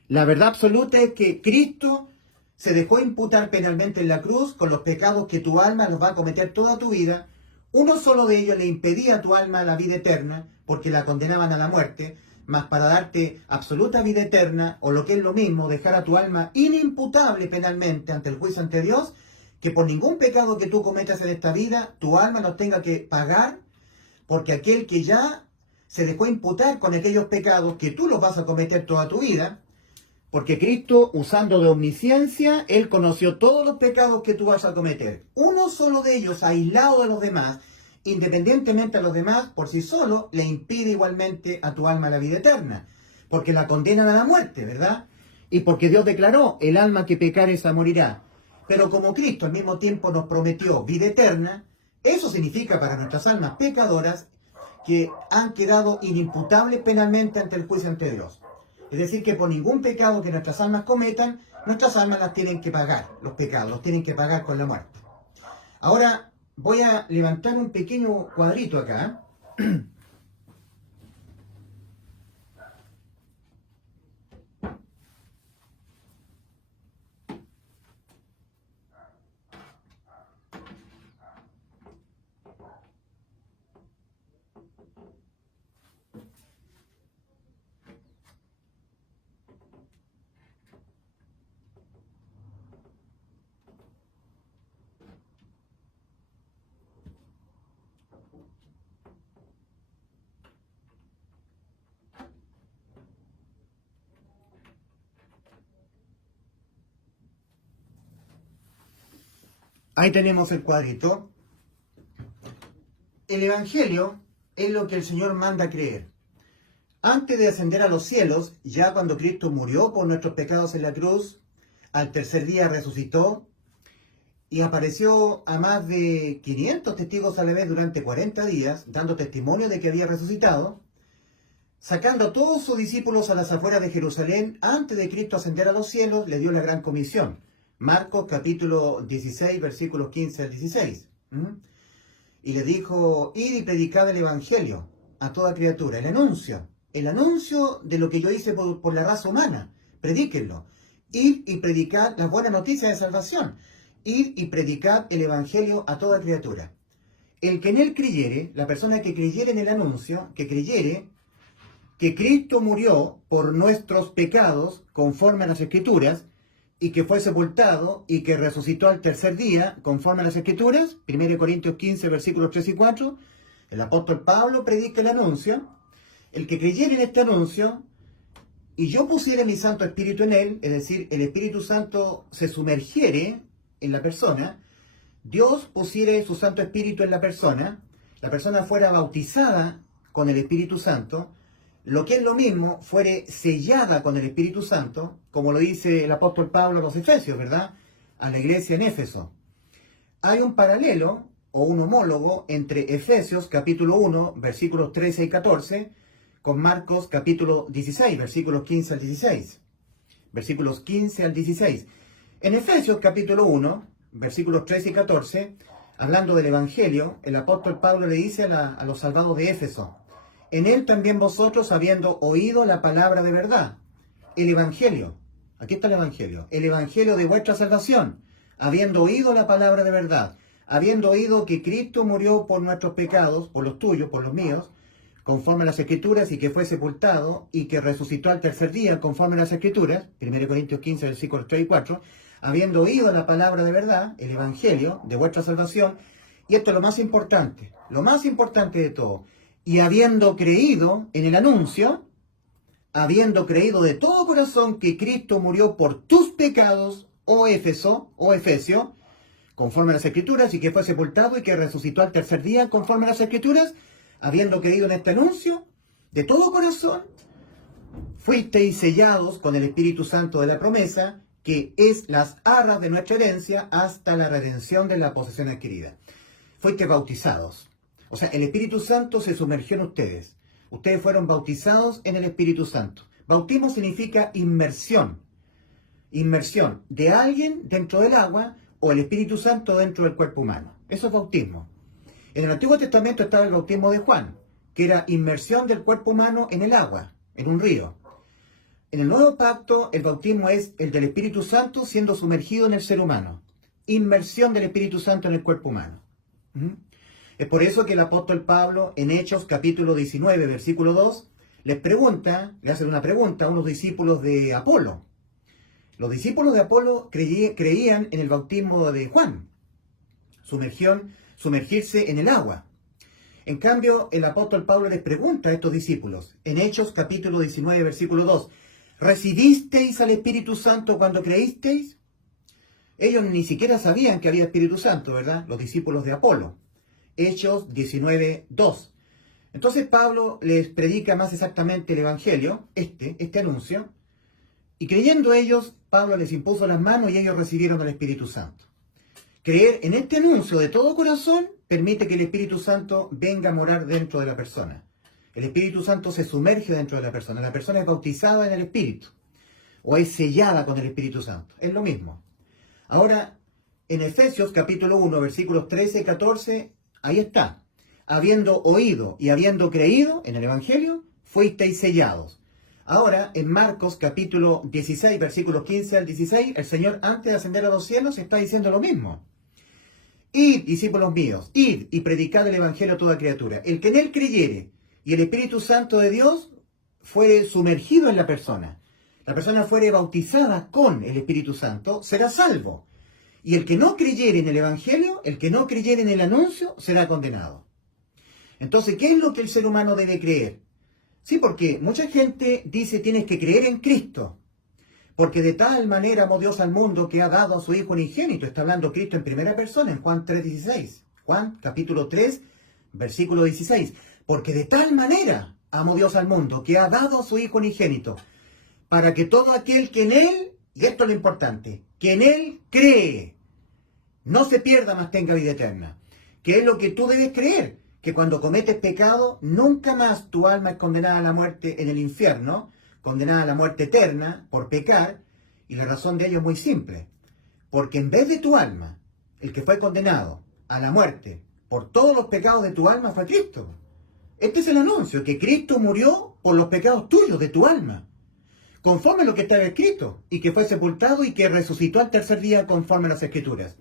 La verdad absoluta es que Cristo se dejó imputar penalmente en la cruz con los pecados que tu alma los va a cometer toda tu vida. Uno solo de ellos le impedía a tu alma la vida eterna, porque la condenaban a la muerte, mas para darte absoluta vida eterna, o lo que es lo mismo, dejar a tu alma inimputable penalmente ante el juicio ante Dios, que por ningún pecado que tú cometas en esta vida, tu alma los tenga que pagar, porque aquel que ya se dejó imputar con aquellos pecados que tú los vas a cometer toda tu vida, porque Cristo, usando de omnisciencia, Él conoció todos los pecados que tú vas a cometer. Uno solo de ellos, aislado de los demás, independientemente de los demás, por sí solo, le impide igualmente a tu alma la vida eterna. Porque la condenan a la muerte, ¿verdad? Y porque Dios declaró, el alma que pecare esa morirá. Pero como Cristo al mismo tiempo nos prometió vida eterna, eso significa para nuestras almas pecadoras que han quedado inimputables penalmente ante el juicio ante Dios. Es decir, que por ningún pecado que nuestras almas cometan, nuestras almas las tienen que pagar, los pecados, los tienen que pagar con la muerte. Ahora voy a levantar un pequeño cuadrito acá. Ahí tenemos el cuadrito. El Evangelio es lo que el Señor manda creer. Antes de ascender a los cielos, ya cuando Cristo murió por nuestros pecados en la cruz, al tercer día resucitó y apareció a más de 500 testigos a la vez durante 40 días, dando testimonio de que había resucitado, sacando a todos sus discípulos a las afueras de Jerusalén. Antes de Cristo ascender a los cielos, le dio la gran comisión. Marcos capítulo 16, versículos 15 al 16. Y le dijo: id y predicad el Evangelio a toda criatura. El anuncio de lo que yo hice por la raza humana. Predíquenlo. Id y predicad las buenas noticias de salvación. Id y predicad el Evangelio a toda criatura. El que en él creyere, la persona que creyere en el anuncio, que creyere que Cristo murió por nuestros pecados conforme a las Escrituras, y que fue sepultado y que resucitó al tercer día conforme a las Escrituras, 1 Corintios 15, versículos 3 y 4, el apóstol Pablo predica el anuncio. El que creyere en este anuncio, y yo pusiere mi Santo Espíritu en él, es decir, el Espíritu Santo se sumergiere en la persona, Dios pusiere su Santo Espíritu en la persona fuera bautizada con el Espíritu Santo, lo que es lo mismo, fuere sellada con el Espíritu Santo, como lo dice el apóstol Pablo a los Efesios, ¿verdad? A la iglesia en Éfeso. Hay un paralelo o un homólogo entre Efesios capítulo 1, versículos 13 y 14, con Marcos capítulo 16, versículos 15 al 16. Versículos 15 al 16. En Efesios capítulo 1, versículos 13 y 14, hablando del Evangelio, el apóstol Pablo le dice a los salvados de Éfeso: en él también vosotros, habiendo oído la palabra de verdad, el Evangelio, aquí está el Evangelio de vuestra salvación, habiendo oído la palabra de verdad, habiendo oído que Cristo murió por nuestros pecados, por los tuyos, por los míos, conforme a las Escrituras, y que fue sepultado, y que resucitó al tercer día, conforme a las Escrituras, 1 Corintios 15, versículos 3 y 4, habiendo oído la palabra de verdad, el Evangelio de vuestra salvación, y esto es lo más importante de todo, y habiendo creído en el anuncio, habiendo creído de todo corazón que Cristo murió por tus pecados, oh Éfeso, oh Efesio, conforme a las Escrituras, y que fue sepultado y que resucitó al tercer día, conforme a las Escrituras, habiendo creído en este anuncio, de todo corazón, fuisteis sellados con el Espíritu Santo de la promesa, que es las arras de nuestra herencia hasta la redención de la posesión adquirida. Fuisteis bautizados. O sea, el Espíritu Santo se sumergió en ustedes. Ustedes fueron bautizados en el Espíritu Santo. Bautismo significa inmersión. Inmersión de alguien dentro del agua o el Espíritu Santo dentro del cuerpo humano. Eso es bautismo. En el Antiguo Testamento estaba el bautismo de Juan, que era inmersión del cuerpo humano en el agua, en un río. En el Nuevo Pacto, el bautismo es el del Espíritu Santo siendo sumergido en el ser humano. Inmersión del Espíritu Santo en el cuerpo humano. Es por eso que el apóstol Pablo, en Hechos capítulo 19, versículo 2, le hace una pregunta a unos discípulos de Apolo. Los discípulos de Apolo creían en el bautismo de Juan, sumergirse en el agua. En cambio, el apóstol Pablo les pregunta a estos discípulos, en Hechos capítulo 19, versículo 2, ¿recibisteis al Espíritu Santo cuando creísteis? Ellos ni siquiera sabían que había Espíritu Santo, ¿verdad? Los discípulos de Apolo. Hechos 19, 2. Entonces Pablo les predica más exactamente el Evangelio, este anuncio, y creyendo ellos, Pablo les impuso las manos y ellos recibieron el Espíritu Santo. Creer en este anuncio de todo corazón permite que el Espíritu Santo venga a morar dentro de la persona. El Espíritu Santo se sumerge dentro de la persona es bautizada en el Espíritu, o es sellada con el Espíritu Santo, es lo mismo. Ahora, en Efesios capítulo 1, versículos 13 y 14, ahí está. Habiendo oído y habiendo creído en el Evangelio, fuisteis sellados. Ahora, en Marcos capítulo 16, versículos 15 al 16, el Señor, antes de ascender a los cielos, está diciendo lo mismo. Id, discípulos míos, id y predicad el Evangelio a toda criatura. El que en él creyere y el Espíritu Santo de Dios fuere sumergido en la persona fuere bautizada con el Espíritu Santo, será salvo. Y el que no creyere en el Evangelio, el que no creyere en el anuncio, será condenado. Entonces, ¿qué es lo que el ser humano debe creer? Sí, porque mucha gente dice tienes que creer en Cristo. Porque de tal manera amó Dios al mundo que ha dado a su Hijo unigénito. Está hablando Cristo en primera persona en Juan 3:16. Juan capítulo 3, versículo 16. Porque de tal manera amó Dios al mundo que ha dado a su Hijo unigénito, para que todo aquel que en Él, y esto es lo importante, que en Él cree, no se pierda, mas tenga vida eterna. Que es lo que tú debes creer, que cuando cometes pecado, nunca más tu alma es condenada a la muerte en el infierno, condenada a la muerte eterna por pecar, y la razón de ello es muy simple. Porque en vez de tu alma, el que fue condenado a la muerte por todos los pecados de tu alma fue Cristo. Este es el anuncio, que Cristo murió por los pecados tuyos, de tu alma, conforme a lo que está escrito, y que fue sepultado y que resucitó al tercer día conforme a las Escrituras.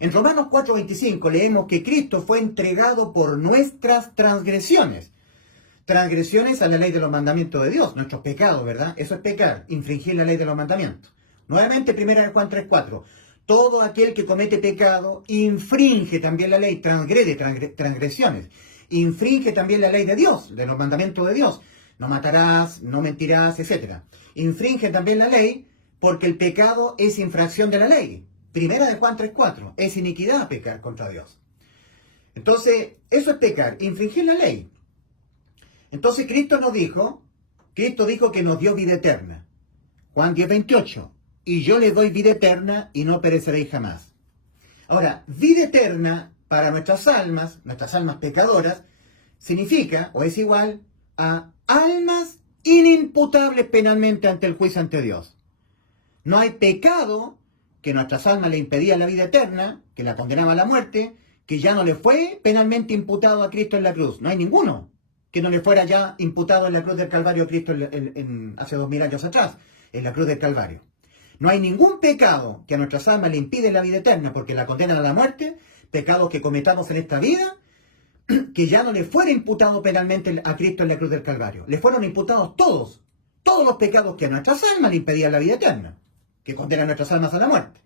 En Romanos 4:25 leemos que Cristo fue entregado por nuestras transgresiones. Transgresiones a la ley de los mandamientos de Dios, nuestros pecados, ¿verdad? Eso es pecar, infringir la ley de los mandamientos. Nuevamente, 1 Juan 3:4. Todo aquel que comete pecado infringe también la ley, transgrede transgresiones. Infringe también la ley de Dios, de los mandamientos de Dios. No matarás, no mentirás, etc. Infringe también la ley porque el pecado es infracción de la ley. 1 Juan 3:4. Es iniquidad pecar contra Dios. Entonces, eso es pecar, infringir la ley. Entonces Cristo dijo que nos dio vida eterna. Juan 10:28. Y yo les doy vida eterna y no pereceréis jamás. Ahora, vida eterna para nuestras almas pecadoras, significa o es igual a almas inimputables penalmente ante el juicio ante Dios. No hay pecado que nuestras almas le impedía la vida eterna, que la condenaba a la muerte, que ya no le fue penalmente imputado a Cristo en la cruz. No hay ninguno que no le fuera ya imputado en la cruz del Calvario a Cristo hace 2000 años atrás, en la cruz del Calvario. No hay ningún pecado que a nuestras almas le impide la vida eterna porque la condenan a la muerte, pecados que cometamos en esta vida, que ya no le fuera imputado penalmente a Cristo en la cruz del Calvario. Le fueron imputados todos los pecados que a nuestras almas le impedían la vida eterna, que condenan a nuestras almas a la muerte.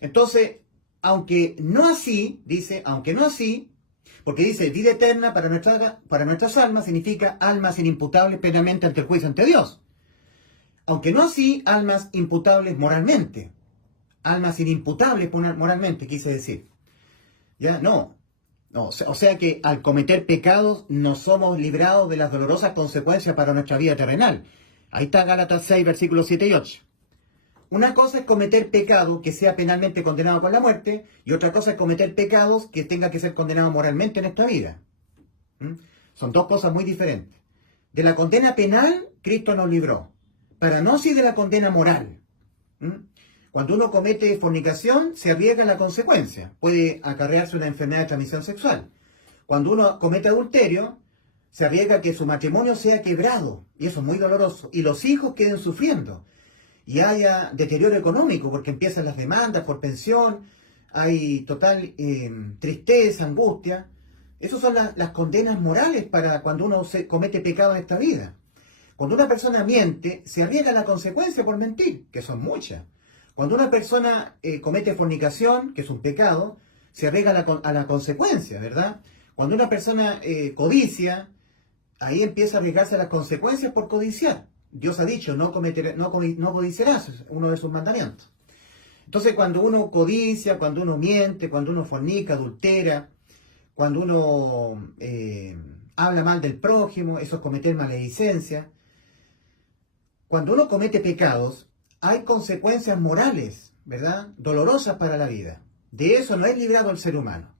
Entonces, aunque no así, porque dice vida eterna para nuestras almas significa almas inimputables penalmente ante el juicio ante Dios. Aunque no así, almas imputables moralmente. Almas inimputables moralmente, quise decir. ¿Ya? No. O sea que al cometer pecados no somos librados de las dolorosas consecuencias para nuestra vida terrenal. Ahí está Gálatas 6, versículos 7 y 8. Una cosa es cometer pecado que sea penalmente condenado con la muerte, y otra cosa es cometer pecados que tenga que ser condenado moralmente en esta vida. Son dos cosas muy diferentes. De la condena penal, Cristo nos libró, para no así de la condena moral. Cuando uno comete fornicación, se arriesga la consecuencia. Puede acarrearse una enfermedad de transmisión sexual. Cuando uno comete adulterio, se arriesga que su matrimonio sea quebrado, y eso es muy doloroso, y los hijos queden sufriendo, y haya deterioro económico, porque empiezan las demandas por pensión, hay total tristeza, angustia. Esas son las condenas morales para cuando uno comete pecado en esta vida. Cuando una persona miente, se arriesga la consecuencia por mentir, que son muchas. Cuando una persona comete fornicación, que es un pecado, se arriesga a la consecuencia, ¿verdad? Cuando una persona codicia, ahí empieza a arriesgarse a las consecuencias por codiciar. Dios ha dicho, no codiciarás, es uno de sus mandamientos. Entonces, cuando uno codicia, cuando uno miente, cuando uno fornica, adultera, cuando uno habla mal del prójimo, eso es cometer maledicencia. Cuando uno comete pecados, hay consecuencias morales, ¿verdad? Dolorosas para la vida. De eso no es librado el ser humano.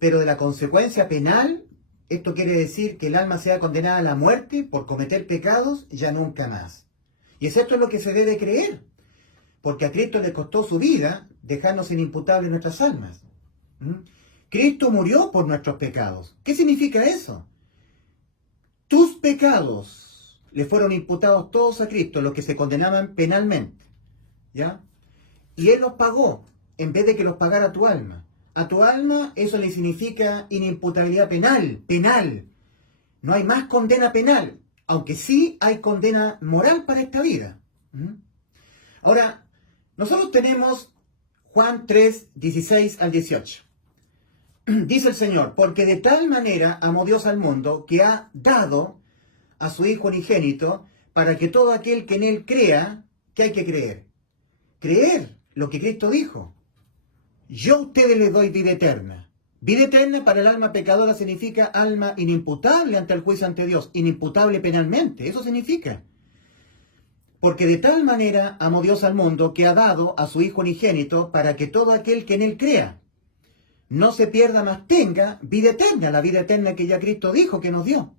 Pero de la consecuencia penal, esto quiere decir que el alma sea condenada a la muerte por cometer pecados ya nunca más. Y es esto lo que se debe creer, porque a Cristo le costó su vida dejarnos inimputables nuestras almas. Cristo murió por nuestros pecados. ¿Qué significa eso? Tus pecados le fueron imputados todos a Cristo, los que se condenaban penalmente, ¿ya? Y Él los pagó, en vez de que los pagara tu alma. A tu alma eso le significa inimputabilidad penal. No hay más condena penal, aunque sí hay condena moral para esta vida. Ahora, nosotros tenemos Juan 3, 16 al 18. Dice el Señor, porque de tal manera amó Dios al mundo que ha dado a su Hijo unigénito para que todo aquel que en Él crea, ¿Qué hay que creer? Creer lo que Cristo dijo. Yo a ustedes les doy vida eterna. Vida eterna para el alma pecadora significa alma inimputable ante el juicio ante Dios, inimputable penalmente, eso significa. Porque de tal manera amó Dios al mundo que ha dado a su Hijo unigénito para que todo aquel que en él crea no se pierda, mas tenga vida eterna, la vida eterna que ya Cristo dijo que nos dio.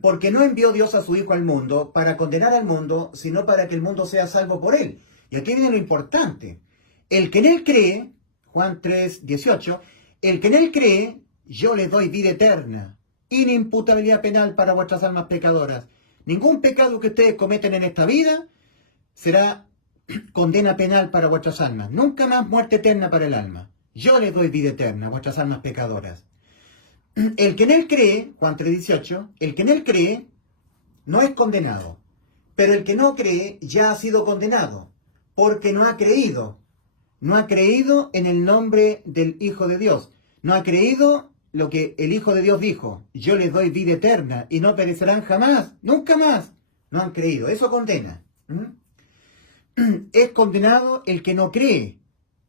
Porque no envió Dios a su Hijo al mundo para condenar al mundo, sino para que el mundo sea salvo por él. Y aquí viene lo importante. El que en él cree, Juan 3:18, el que en él cree, yo le doy vida eterna, inimputabilidad penal para vuestras almas pecadoras. Ningún pecado que ustedes cometen en esta vida será condena penal para vuestras almas. Nunca más muerte eterna para el alma. Yo les doy vida eterna a vuestras almas pecadoras. El que en él cree, Juan 3:18, el que en él cree no es condenado, pero el que no cree ya ha sido condenado, porque no ha creído. No ha creído en el nombre del Hijo de Dios. No ha creído lo que el Hijo de Dios dijo. Yo les doy vida eterna y no perecerán jamás, nunca más. No han creído. Eso condena. Es condenado el que no cree.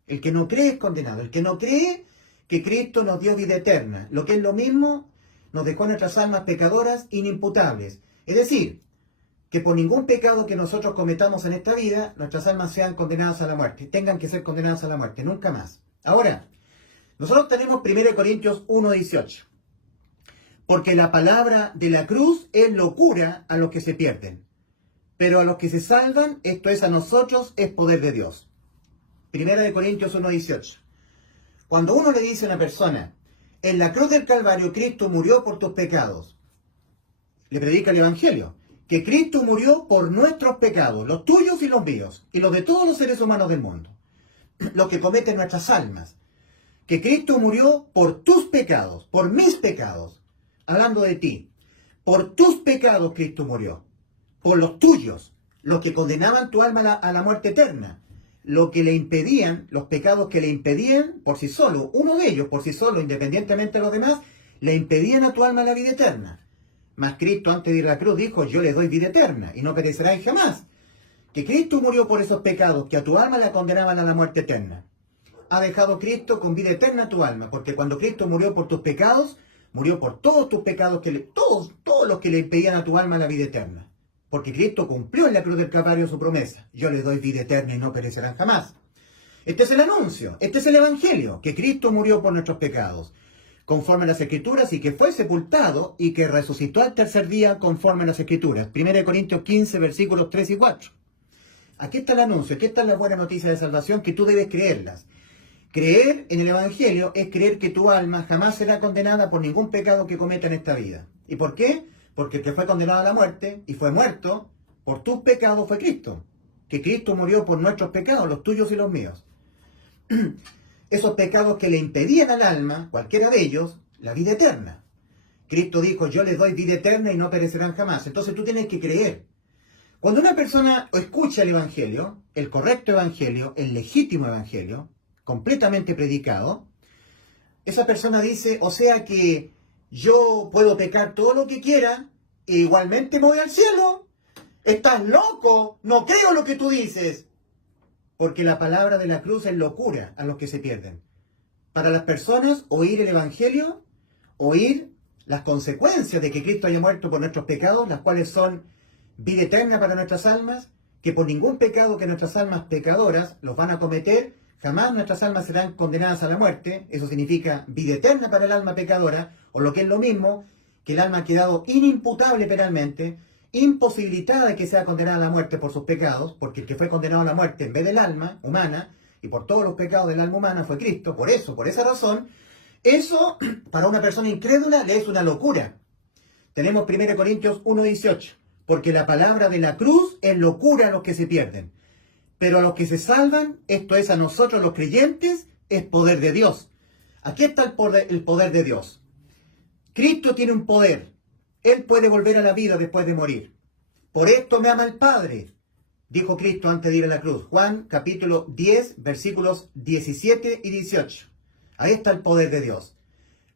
El que no cree es condenado. El que no cree que Cristo nos dio vida eterna. Lo que es lo mismo, nos dejó nuestras almas pecadoras inimputables. Es decir, que por ningún pecado que nosotros cometamos en esta vida, nuestras almas sean condenadas a la muerte, tengan que ser condenadas a la muerte, nunca más. Ahora, nosotros tenemos 1 Corintios 1:18, porque la palabra de la cruz es locura a los que se pierden, pero a los que se salvan, esto es a nosotros, es poder de Dios. 1 Corintios 1:18. Cuando uno le dice a una persona, en la cruz del Calvario Cristo murió por tus pecados, le predica el Evangelio, que Cristo murió por nuestros pecados, los tuyos y los míos, y los de todos los seres humanos del mundo, los que cometen nuestras almas. Que Cristo murió por tus pecados, por mis pecados, hablando de ti. Por tus pecados Cristo murió, por los tuyos, los que condenaban tu alma a la muerte eterna, lo que le impedían, los pecados que le impedían por sí solo, uno de ellos por sí solo, independientemente de los demás, le impedían a tu alma la vida eterna. Mas Cristo antes de ir a la cruz dijo, yo le doy vida eterna y no perecerán jamás. Que Cristo murió por esos pecados que a tu alma la condenaban a la muerte eterna. Ha dejado Cristo con vida eterna a tu alma, porque cuando Cristo murió por tus pecados, murió por todos tus pecados, todos los que le impedían a tu alma la vida eterna. Porque Cristo cumplió en la cruz del Calvario su promesa. Yo le doy vida eterna y no perecerán jamás. Este es el anuncio, este es el Evangelio, que Cristo murió por nuestros pecados, conforme a las Escrituras, y que fue sepultado y que resucitó al tercer día conforme a las Escrituras. 1 Corintios 15, versículos 3 y 4. Aquí está el anuncio, aquí está la buena noticia de salvación que tú debes creerlas. Creer en el Evangelio es creer que tu alma jamás será condenada por ningún pecado que cometa en esta vida. ¿Y por qué? Porque el que fue condenado a la muerte y fue muerto por tus pecados fue Cristo. Que Cristo murió por nuestros pecados, los tuyos y los míos. Esos pecados que le impedían al alma, cualquiera de ellos, la vida eterna. Cristo dijo, yo les doy vida eterna y no perecerán jamás. Entonces tú tienes que creer. Cuando una persona escucha el Evangelio, el correcto Evangelio, el legítimo Evangelio, completamente predicado, esa persona dice, o sea que yo puedo pecar todo lo que quiera e igualmente me voy al cielo. ¡Estás loco! No creo lo que tú dices. Porque la palabra de la cruz es locura a los que se pierden. Para las personas, oír el Evangelio, oír las consecuencias de que Cristo haya muerto por nuestros pecados, las cuales son vida eterna para nuestras almas, que por ningún pecado que nuestras almas pecadoras los van a cometer, jamás nuestras almas serán condenadas a la muerte. Eso significa vida eterna para el alma pecadora, o lo que es lo mismo, que el alma ha quedado inimputable penalmente, imposibilitada de que sea condenada a la muerte por sus pecados, porque el que fue condenado a la muerte en vez del alma humana, y por todos los pecados del alma humana fue Cristo. Por eso, por esa razón, eso para una persona incrédula le es una locura. Tenemos 1 Corintios 1:18, porque la palabra de la cruz es locura a los que se pierden, pero a los que se salvan, esto es a nosotros los creyentes, es poder de Dios. Aquí está el poder de Dios. Cristo tiene un poder. Él puede volver a la vida después de morir. Por esto me ama el Padre, dijo Cristo antes de ir a la cruz. Juan capítulo 10, versículos 17 y 18. Ahí está el poder de Dios.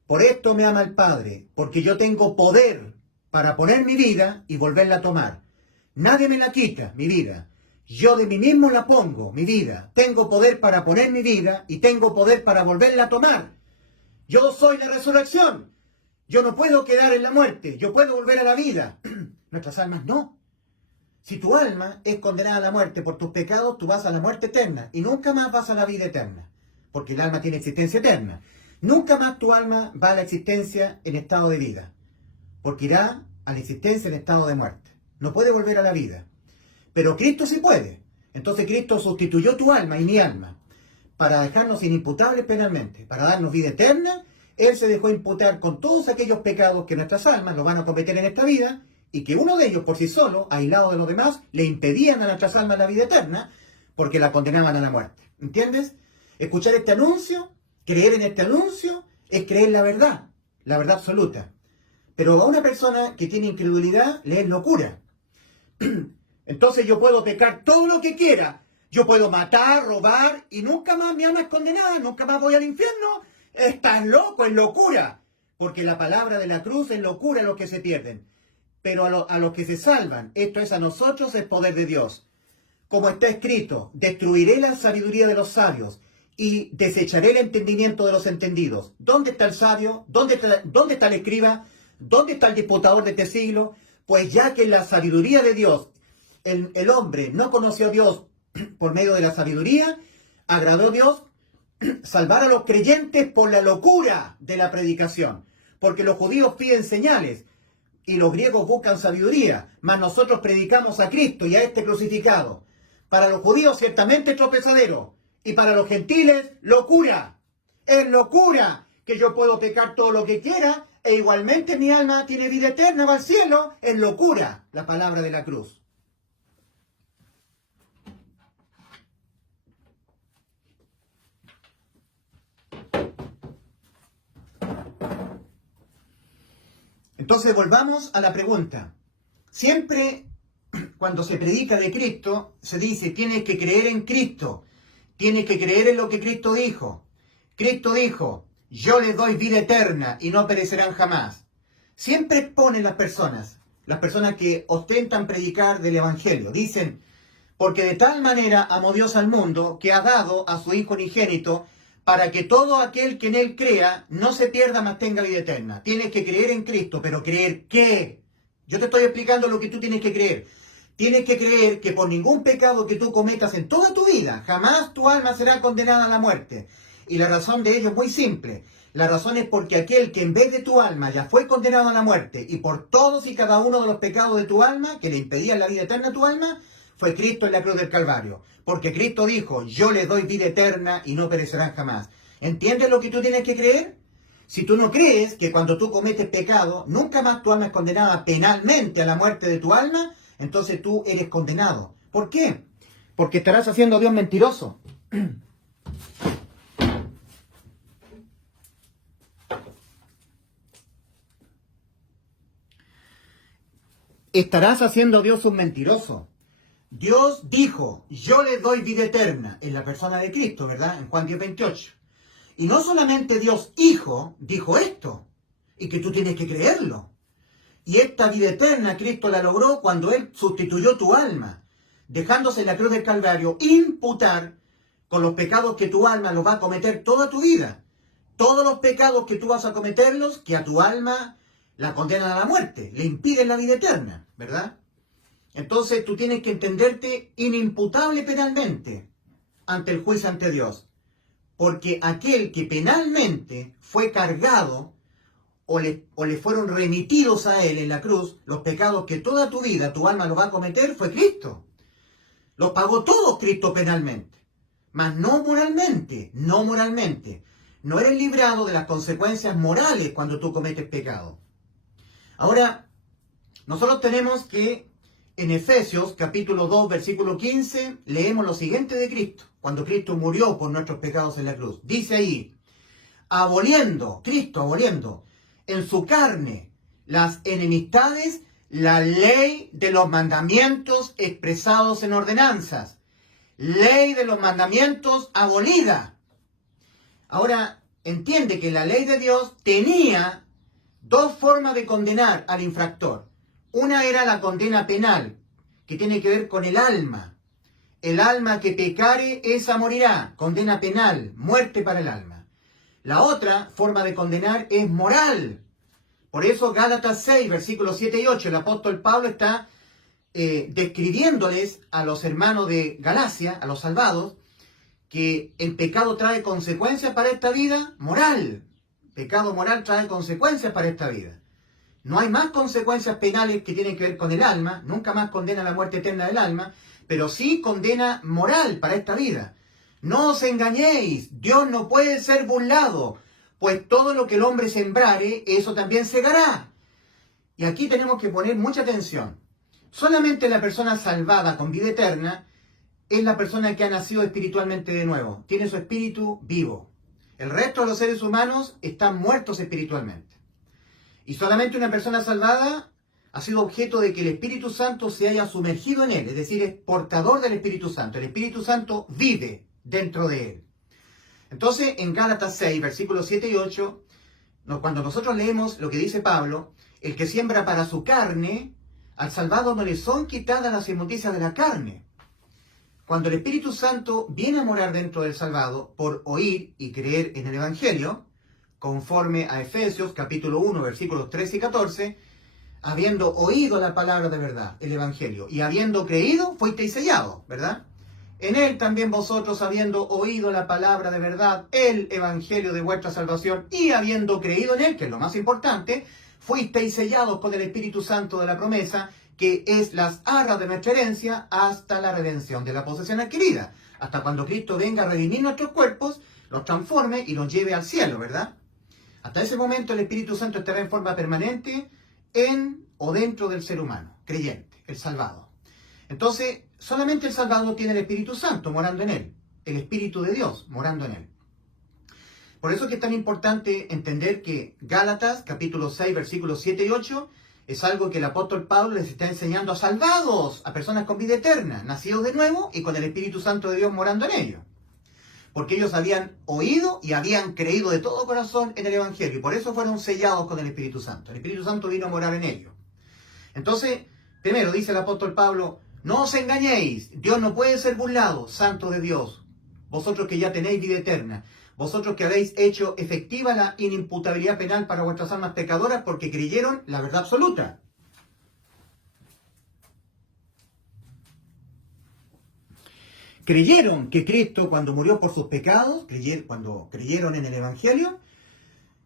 Por esto me ama el Padre, porque yo tengo poder para poner mi vida y volverla a tomar. Nadie me la quita, mi vida, Yo de mí mismo la pongo, mi vida. Tengo poder para poner mi vida y tengo poder para volverla a tomar. Yo soy la resurrección. Yo no puedo quedar en la muerte. Yo puedo volver a la vida. Nuestras almas no. Si tu alma es condenada a la muerte por tus pecados, tú vas a la muerte eterna y nunca más vas a la vida eterna. Porque el alma tiene existencia eterna. Nunca más tu alma va a la existencia en estado de vida. Porque irá a la existencia en estado de muerte. No puede volver a la vida. Pero Cristo sí puede. Entonces Cristo sustituyó tu alma y mi alma para dejarnos inimputables penalmente, para darnos vida eterna. Él se dejó imputar con todos aquellos pecados que nuestras almas los van a cometer en esta vida y que uno de ellos por sí solo, aislado de los demás, le impedían a nuestras almas la vida eterna porque la condenaban a la muerte. ¿Entiendes? Escuchar este anuncio, creer en este anuncio, es creer la verdad absoluta. Pero a una persona que tiene incredulidad le es locura. Entonces yo puedo pecar todo lo que quiera. Yo puedo matar, robar y nunca más mi alma es condenada, nunca más voy al infierno. Estás loco, es locura. Porque la palabra de la cruz es locura a los que se pierden. Pero a los que se salvan, esto es a nosotros, es poder de Dios. Como está escrito, destruiré la sabiduría de los sabios y desecharé el entendimiento de los entendidos. ¿Dónde está el sabio? ¿Dónde está el escriba? ¿Dónde está el disputador de este siglo? Pues ya que la sabiduría de Dios, el hombre no conoció a Dios por medio de la sabiduría, agradó a Dios salvar a los creyentes por la locura de la predicación. Porque los judíos piden señales y los griegos buscan sabiduría, mas nosotros predicamos a Cristo y a este crucificado. Para los judíos ciertamente tropezadero y para los gentiles locura. Es locura que yo puedo pecar todo lo que quiera e igualmente mi alma tiene vida eterna, va al cielo. Es locura la palabra de la cruz. Entonces volvamos a la pregunta. Siempre cuando se predica de Cristo, se dice, tienes que creer en Cristo, tienes que creer en lo que Cristo dijo. Cristo dijo, yo les doy vida eterna y no perecerán jamás. Siempre exponen las personas que ostentan predicar del Evangelio, dicen, porque de tal manera amó Dios al mundo que ha dado a su Hijo unigénito para que todo aquel que en Él crea no se pierda, mas tenga vida eterna. Tienes que creer en Cristo, pero ¿creer qué? Yo te estoy explicando lo que tú tienes que creer. Tienes que creer que por ningún pecado que tú cometas en toda tu vida, jamás tu alma será condenada a la muerte. Y la razón de ello es muy simple. La razón es porque aquel que en vez de tu alma ya fue condenado a la muerte y por todos y cada uno de los pecados de tu alma, que le impedían la vida eterna a tu alma, fue Cristo en la cruz del Calvario. Porque Cristo dijo, yo le doy vida eterna y no perecerán jamás. ¿Entiendes lo que tú tienes que creer? Si tú no crees que cuando tú cometes pecado, nunca más tu alma es condenada penalmente a la muerte de tu alma, entonces tú eres condenado. ¿Por qué? Porque estarás haciendo a Dios mentiroso. Estarás haciendo a Dios un mentiroso. Dios dijo, yo le doy vida eterna en la persona de Cristo, ¿verdad? En Juan 10:28. Y no solamente Dios Hijo dijo esto, y que tú tienes que creerlo. Y esta vida eterna Cristo la logró cuando Él sustituyó tu alma, dejándose en la cruz del Calvario imputar con los pecados que tu alma los va a cometer toda tu vida. Todos los pecados que tú vas a cometerlos, que a tu alma la condenan a la muerte, le impiden la vida eterna, ¿verdad? Entonces tú tienes que entenderte inimputable penalmente ante el juicio ante Dios. Porque aquel que penalmente fue cargado o le fueron remitidos a él en la cruz, los pecados que toda tu vida tu alma los va a cometer, fue Cristo. Los pagó todos Cristo penalmente. Mas no moralmente, no moralmente. No eres librado de las consecuencias morales cuando tú cometes pecado. Ahora, nosotros tenemos que en Efesios capítulo 2, versículo 15, leemos lo siguiente de Cristo, cuando Cristo murió por nuestros pecados en la cruz. Dice ahí, Cristo aboliendo en su carne las enemistades, la ley de los mandamientos expresados en ordenanzas. Ley de los mandamientos abolida. Ahora, entiende que la ley de Dios tenía dos formas de condenar al infractor. Una era la condena penal, que tiene que ver con el alma. El alma que pecare, esa morirá. Condena penal, muerte para el alma. La otra forma de condenar es moral. Por eso Gálatas 6, versículos 7 y 8, el apóstol Pablo está describiéndoles a los hermanos de Galacia, a los salvados, que el pecado trae consecuencias para esta vida moral. Pecado moral trae consecuencias para esta vida. No hay más consecuencias penales que tienen que ver con el alma, nunca más condena la muerte eterna del alma, pero sí condena moral para esta vida. No os engañéis, Dios no puede ser burlado, pues todo lo que el hombre sembrare, eso también segará. Y aquí tenemos que poner mucha atención. Solamente la persona salvada con vida eterna es la persona que ha nacido espiritualmente de nuevo, tiene su espíritu vivo. El resto de los seres humanos están muertos espiritualmente. Y solamente una persona salvada ha sido objeto de que el Espíritu Santo se haya sumergido en él, es decir, es portador del Espíritu Santo. El Espíritu Santo vive dentro de él. Entonces, en Gálatas 6, versículos 7 y 8, cuando nosotros leemos lo que dice Pablo, el que siembra para su carne, al salvado no le son quitadas las inmundicias de la carne. Cuando el Espíritu Santo viene a morar dentro del salvado por oír y creer en el Evangelio, conforme a Efesios capítulo 1, versículos 13 y 14, habiendo oído la palabra de verdad, el Evangelio, y habiendo creído, fuisteis sellados, ¿verdad? En él también vosotros, habiendo oído la palabra de verdad, el Evangelio de vuestra salvación, y habiendo creído en él, que es lo más importante, fuisteis sellados con el Espíritu Santo de la promesa, que es las arras de nuestra herencia, hasta la redención de la posesión adquirida, hasta cuando Cristo venga a redimir nuestros cuerpos, los transforme y los lleve al cielo, ¿verdad? Hasta ese momento el Espíritu Santo estará en forma permanente en o dentro del ser humano, creyente, el salvado. Entonces, solamente el salvado tiene el Espíritu Santo morando en él, el Espíritu de Dios morando en él. Por eso es que es tan importante entender que Gálatas, capítulo 6, versículos 7 y 8, es algo que el apóstol Pablo les está enseñando a salvados, a personas con vida eterna, nacidos de nuevo y con el Espíritu Santo de Dios morando en ellos. Porque ellos habían oído y habían creído de todo corazón en el Evangelio, y por eso fueron sellados con el Espíritu Santo. El Espíritu Santo vino a morar en ellos. Entonces, primero dice el apóstol Pablo, no os engañéis, Dios no puede ser burlado, santo de Dios, vosotros que ya tenéis vida eterna, vosotros que habéis hecho efectiva la inimputabilidad penal para vuestras almas pecadoras porque creyeron la verdad absoluta. Creyeron que Cristo, cuando murió por sus pecados, cuando creyeron en el Evangelio,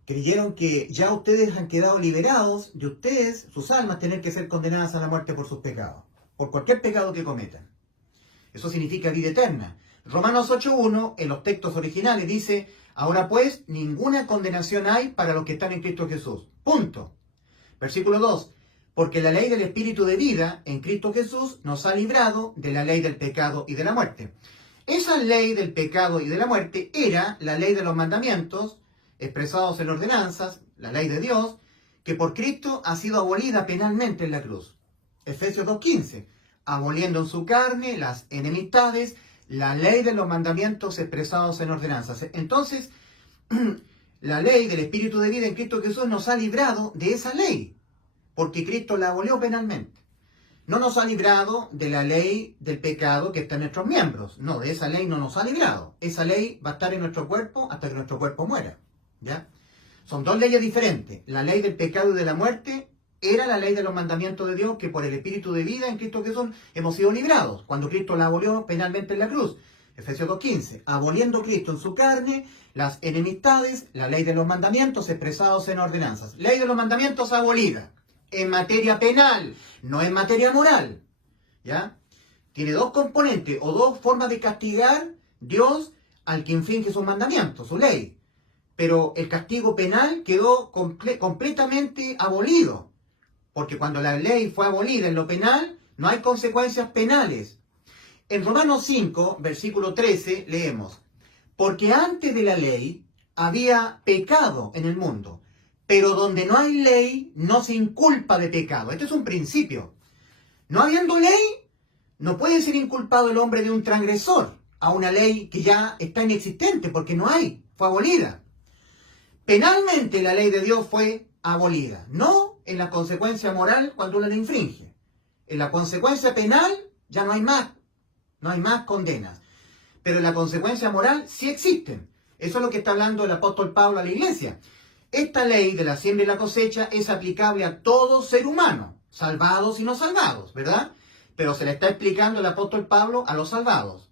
creyeron que ya ustedes han quedado liberados de ustedes, sus almas, tener que ser condenadas a la muerte por sus pecados, por cualquier pecado que cometan. Eso significa vida eterna. Romanos 8.1, en los textos originales, dice, ahora pues, ninguna condenación hay para los que están en Cristo Jesús. Punto. Versículo 2, porque la ley del Espíritu de vida en Cristo Jesús nos ha librado de la ley del pecado y de la muerte. Esa ley del pecado y de la muerte era la ley de los mandamientos, expresados en ordenanzas, la ley de Dios, que por Cristo ha sido abolida penalmente en la cruz. Efesios 2.15, aboliendo en su carne las enemistades, la ley de los mandamientos expresados en ordenanzas. Entonces, la ley del Espíritu de vida en Cristo Jesús nos ha librado de esa ley, porque Cristo la abolió penalmente. No nos ha librado de la ley del pecado que está en nuestros miembros. No, de esa ley no nos ha librado. Esa ley va a estar en nuestro cuerpo hasta que nuestro cuerpo muera. ¿Ya? Son dos leyes diferentes. La ley del pecado y de la muerte era la ley de los mandamientos de Dios, que por el Espíritu de vida en Cristo Jesús hemos sido librados, cuando Cristo la abolió penalmente en la cruz. Efesios 2.15, aboliendo Cristo en su carne las enemistades, la ley de los mandamientos expresados en ordenanzas. Ley de los mandamientos abolida en materia penal, no en materia moral. ¿Ya? Tiene dos componentes o dos formas de castigar Dios al que infringe sus mandamientos, su ley. Pero el castigo penal quedó completamente abolido. Porque cuando la ley fue abolida en lo penal, no hay consecuencias penales. En Romanos 5, versículo 13, leemos, porque antes de la ley había pecado en el mundo, pero donde no hay ley no se inculpa de pecado. Este es un principio. No habiendo ley, no puede ser inculpado el hombre de un transgresor a una ley que ya está inexistente, porque no hay, fue abolida. Penalmente la ley de Dios fue abolida, no en la consecuencia moral cuando uno la infringe. En la consecuencia penal ya no hay más no hay más condenas. Pero la consecuencia moral sí existen. Eso es lo que está hablando el apóstol Pablo a la iglesia. Esta ley de la siembra y la cosecha es aplicable a todo ser humano, salvados y no salvados, ¿verdad? Pero se le está explicando el apóstol Pablo a los salvados.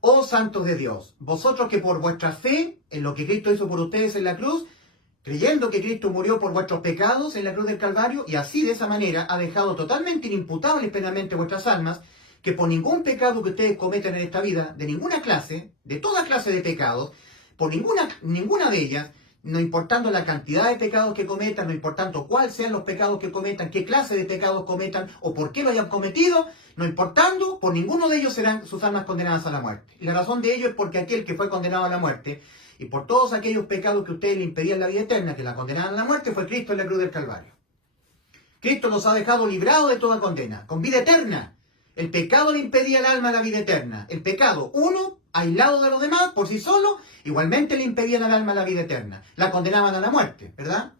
Oh santos de Dios, vosotros que por vuestra fe en lo que Cristo hizo por ustedes en la cruz, creyendo que Cristo murió por vuestros pecados en la cruz del Calvario, y así de esa manera ha dejado totalmente inimputables penalmente vuestras almas, que por ningún pecado que ustedes cometan en esta vida, de ninguna clase, de toda clase de pecados, por ninguna de ellas, no importando la cantidad de pecados que cometan, no importando cuáles sean los pecados que cometan, qué clase de pecados cometan o por qué lo hayan cometido, no importando, por ninguno de ellos serán sus almas condenadas a la muerte. Y la razón de ello es porque aquel que fue condenado a la muerte, y por todos aquellos pecados que ustedes le impedían la vida eterna, que la condenaban a la muerte, fue Cristo en la cruz del Calvario. Cristo nos ha dejado librados de toda condena, con vida eterna. El pecado le impedía al alma la vida eterna. El pecado, uno, aislado de los demás, por sí solo, igualmente le impedían al alma la vida eterna. La condenaban a la muerte, ¿verdad?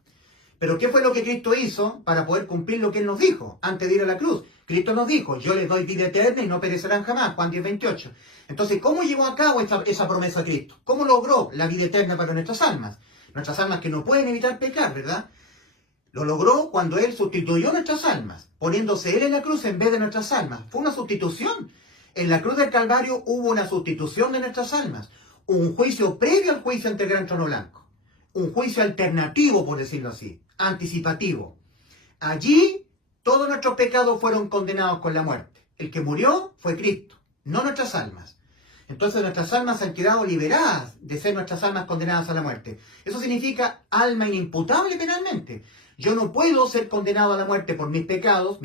Pero ¿qué fue lo que Cristo hizo para poder cumplir lo que Él nos dijo antes de ir a la cruz? Cristo nos dijo, yo les doy vida eterna y no perecerán jamás, Juan 10:28. Entonces, ¿cómo llevó a cabo esa promesa Cristo? ¿Cómo logró la vida eterna para nuestras almas? Nuestras almas que no pueden evitar pecar, ¿verdad? Lo logró cuando Él sustituyó nuestras almas, poniéndose Él en la cruz en vez de nuestras almas. Fue una sustitución. En la cruz del Calvario hubo una sustitución de nuestras almas. Un juicio previo al juicio ante el gran trono blanco. Un juicio alternativo, por decirlo así, anticipativo. Allí todos nuestros pecados fueron condenados con la muerte. El que murió fue Cristo, no nuestras almas. Entonces nuestras almas han quedado liberadas de ser nuestras almas condenadas a la muerte. Eso significa alma inimputable penalmente. Yo no puedo ser condenado a la muerte por mis pecados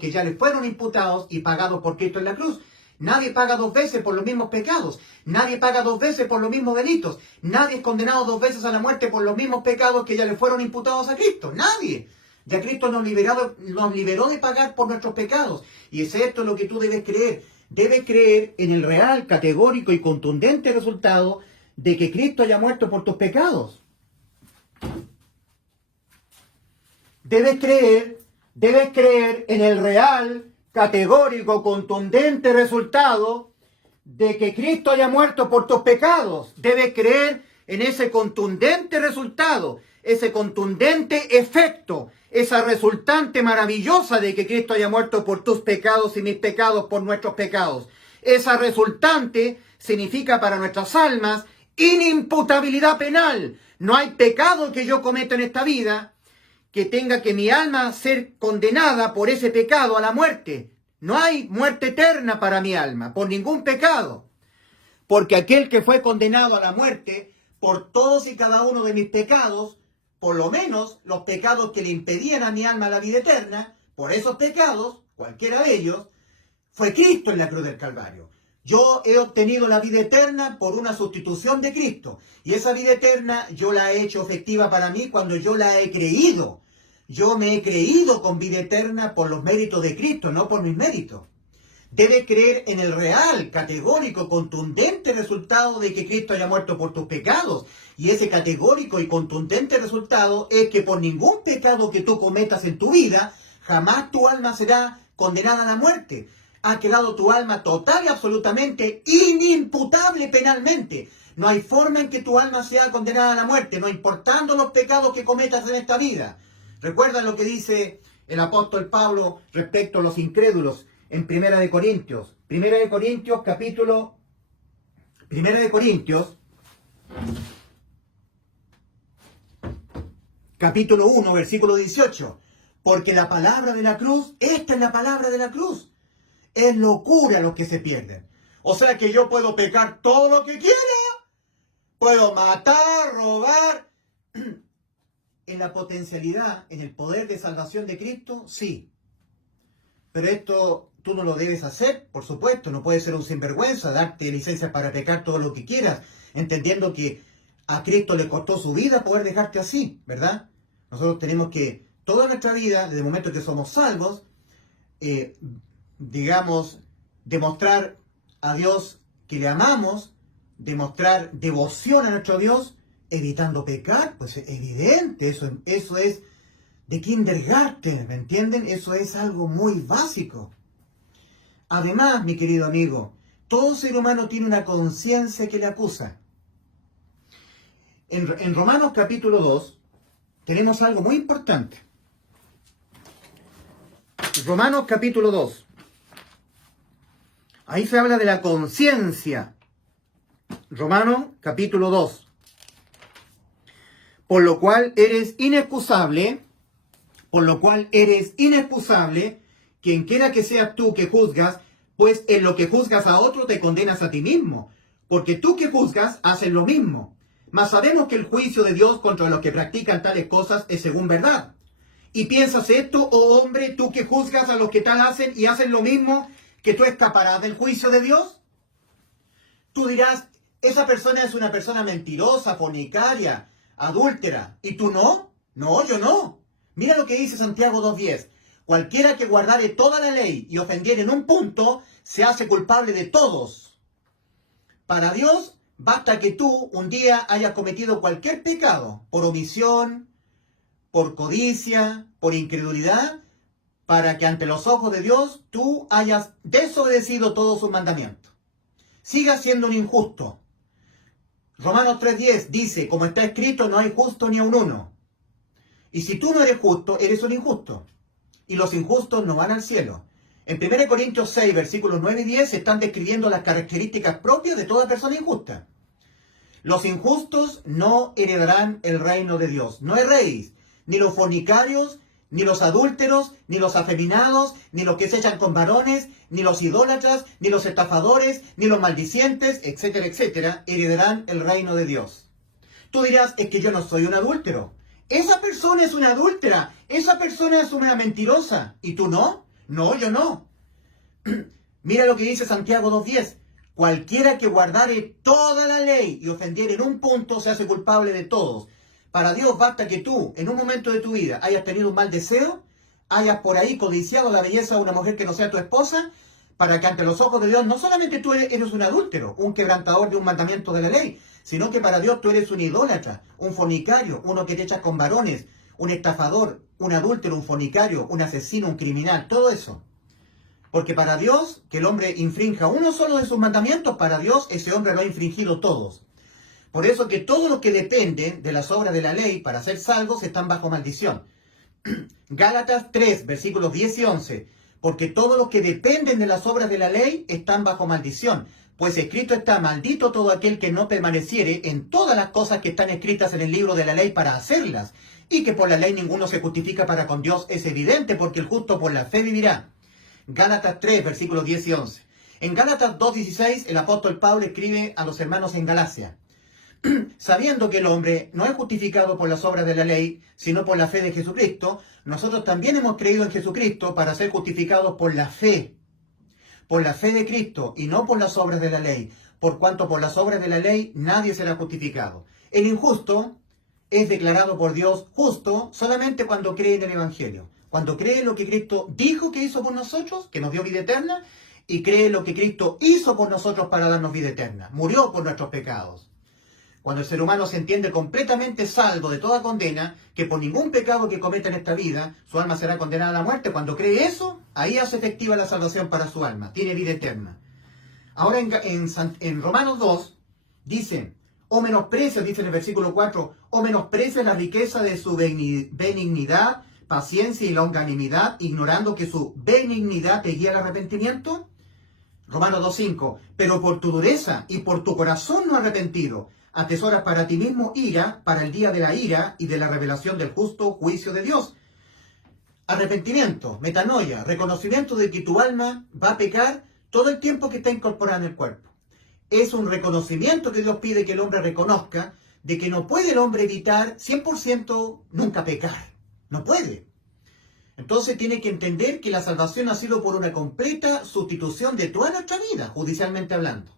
que ya le fueron imputados y pagados por Cristo en la cruz. Nadie paga dos veces por los mismos pecados. Nadie paga dos veces por los mismos delitos. Nadie es condenado dos veces a la muerte por los mismos pecados que ya le fueron imputados a Cristo. Nadie. Ya Cristo nos liberó de pagar por nuestros pecados. Y es esto lo que tú debes creer. Debes creer en el real, categórico y contundente resultado de que Cristo haya muerto por tus pecados. Debes creer en el real, categórico, contundente resultado de que Cristo haya muerto por tus pecados. Debes creer en ese contundente resultado, ese contundente efecto, esa resultante maravillosa de que Cristo haya muerto por tus pecados y mis pecados por nuestros pecados. Esa resultante significa para nuestras almas inimputabilidad penal. No hay pecado que yo cometa en esta vida que tenga que mi alma ser condenada por ese pecado a la muerte. No hay muerte eterna para mi alma, por ningún pecado. Porque aquel que fue condenado a la muerte por todos y cada uno de mis pecados, por lo menos los pecados que le impedían a mi alma la vida eterna, por esos pecados, cualquiera de ellos, fue Cristo en la cruz del Calvario. Yo he obtenido la vida eterna por una sustitución de Cristo. Y esa vida eterna yo la he hecho efectiva para mí cuando yo la he creído. Yo me he creído con vida eterna por los méritos de Cristo, no por mis méritos. Debes creer en el real, categórico, contundente resultado de que Cristo haya muerto por tus pecados. Y ese categórico y contundente resultado es que por ningún pecado que tú cometas en tu vida, jamás tu alma será condenada a la muerte. Ha quedado tu alma total y absolutamente inimputable penalmente. No hay forma en que tu alma sea condenada a la muerte, no importando los pecados que cometas en esta vida. Recuerda lo que dice el apóstol Pablo respecto a los incrédulos en Primera de Corintios. Primera de Corintios, capítulo 1, versículo 18. Porque la palabra de la cruz, esta es la palabra de la cruz. Es locura los que se pierden. O sea que yo puedo pecar todo lo que quiera. Puedo matar, robar. En la potencialidad, en el poder de salvación de Cristo, sí. Pero esto tú no lo debes hacer, por supuesto. No puedes ser un sinvergüenza, darte licencias para pecar todo lo que quieras, entendiendo que a Cristo le costó su vida poder dejarte así, ¿verdad? Nosotros tenemos que, toda nuestra vida, desde el momento que somos salvos, demostrar a Dios que le amamos, demostrar devoción a nuestro Dios, evitando pecar. Pues es evidente, eso es de kindergarten, ¿me entienden? Eso es algo muy básico. Además, mi querido amigo, Todo ser humano tiene una conciencia que le acusa. En Romanos capítulo 2 tenemos algo muy importante. Romanos capítulo 2. Ahí se habla de la conciencia. Romanos capítulo 2. Por lo cual eres inexcusable, quien quiera que seas tú que juzgas, pues en lo que juzgas a otro te condenas a ti mismo, porque tú que juzgas haces lo mismo. Mas sabemos que el juicio de Dios contra los que practican tales cosas es según verdad. ¿Y piensas esto, oh hombre, tú que juzgas a los que tal hacen y hacen lo mismo, que tú escaparás del juicio de Dios? Tú dirás, esa persona es una persona mentirosa, fornicaria, adúltera. ¿Y tú no? No, yo no. Mira lo que dice Santiago 2:10. Cualquiera que guardare toda la ley y ofendiere en un punto, se hace culpable de todos. Para Dios, basta que tú un día hayas cometido cualquier pecado, por omisión, por codicia, por incredulidad, para que ante los ojos de Dios tú hayas desobedecido todos sus mandamientos. Sigas siendo un injusto. Romanos 3:10 dice, como está escrito, no hay justo ni aun uno. Y si tú no eres justo, eres un injusto. Y los injustos no van al cielo. En 1 Corintios 6, versículos 9 y 10, se están describiendo las características propias de toda persona injusta. Los injustos no heredarán el reino de Dios. No erréis, ni los fornicarios, ni los adúlteros, ni los afeminados, ni los que se echan con varones, ni los idólatras, ni los estafadores, ni los maldicientes, etcétera, etcétera, heredarán el reino de Dios. Tú dirás, es que yo no soy un adúltero. Esa persona es una adúltera, esa persona es una mentirosa. ¿Y tú no? No, yo no. Mira lo que dice Santiago 2:10. Cualquiera que guardare toda la ley y ofendiere en un punto se hace culpable de todos. Para Dios basta que tú, en un momento de tu vida, hayas tenido un mal deseo, hayas por ahí codiciado la belleza de una mujer que no sea tu esposa, para que ante los ojos de Dios no solamente tú eres un adúltero, un quebrantador de un mandamiento de la ley, sino que para Dios tú eres un idólatra, un fornicario, uno que te echa con varones, un estafador, un adúltero, un fornicario, un asesino, un criminal, todo eso. Porque para Dios, que el hombre infrinja uno solo de sus mandamientos, para Dios ese hombre lo ha infringido todos. Por eso que todos los que dependen de las obras de la ley para ser salvos están bajo maldición. Gálatas 3, versículos 10 y 11. Porque todos los que dependen de las obras de la ley están bajo maldición. Pues escrito está, maldito todo aquel que no permaneciere en todas las cosas que están escritas en el libro de la ley para hacerlas. Y que por la ley ninguno se justifica para con Dios es evidente, porque el justo por la fe vivirá. Gálatas 3, versículos 10 y 11. En Gálatas 2:16, el apóstol Pablo escribe a los hermanos en Galacia. Sabiendo que el hombre no es justificado por las obras de la ley, sino por la fe de Jesucristo, nosotros también hemos creído en Jesucristo para ser justificados por la fe de Cristo, y no por las obras de la ley, por cuanto por las obras de la ley nadie será justificado. El injusto es declarado por Dios justo solamente cuando cree en el Evangelio, cuando cree en lo que Cristo dijo que hizo por nosotros, que nos dio vida eterna, y cree en lo que Cristo hizo por nosotros para darnos vida eterna, murió por nuestros pecados. Cuando el ser humano se entiende completamente salvo de toda condena, que por ningún pecado que cometa en esta vida, su alma será condenada a la muerte, cuando cree eso, ahí hace efectiva la salvación para su alma, tiene vida eterna. Ahora en Romanos 2, dice, o menosprecia, dice en el versículo 4, o menosprecia la riqueza de su benignidad, paciencia y longanimidad, ignorando que su benignidad te guía al arrepentimiento. Romanos 2:5, pero por tu dureza y por tu corazón no arrepentido, atesoras para ti mismo ira, para el día de la ira y de la revelación del justo juicio de Dios. Arrepentimiento, metanoia, reconocimiento de que tu alma va a pecar todo el tiempo que está incorporada en el cuerpo. Es un reconocimiento que Dios pide que el hombre reconozca de que no puede el hombre evitar 100% nunca pecar. No puede. Entonces tiene que entender que la salvación ha sido por una completa sustitución de toda nuestra vida, judicialmente hablando.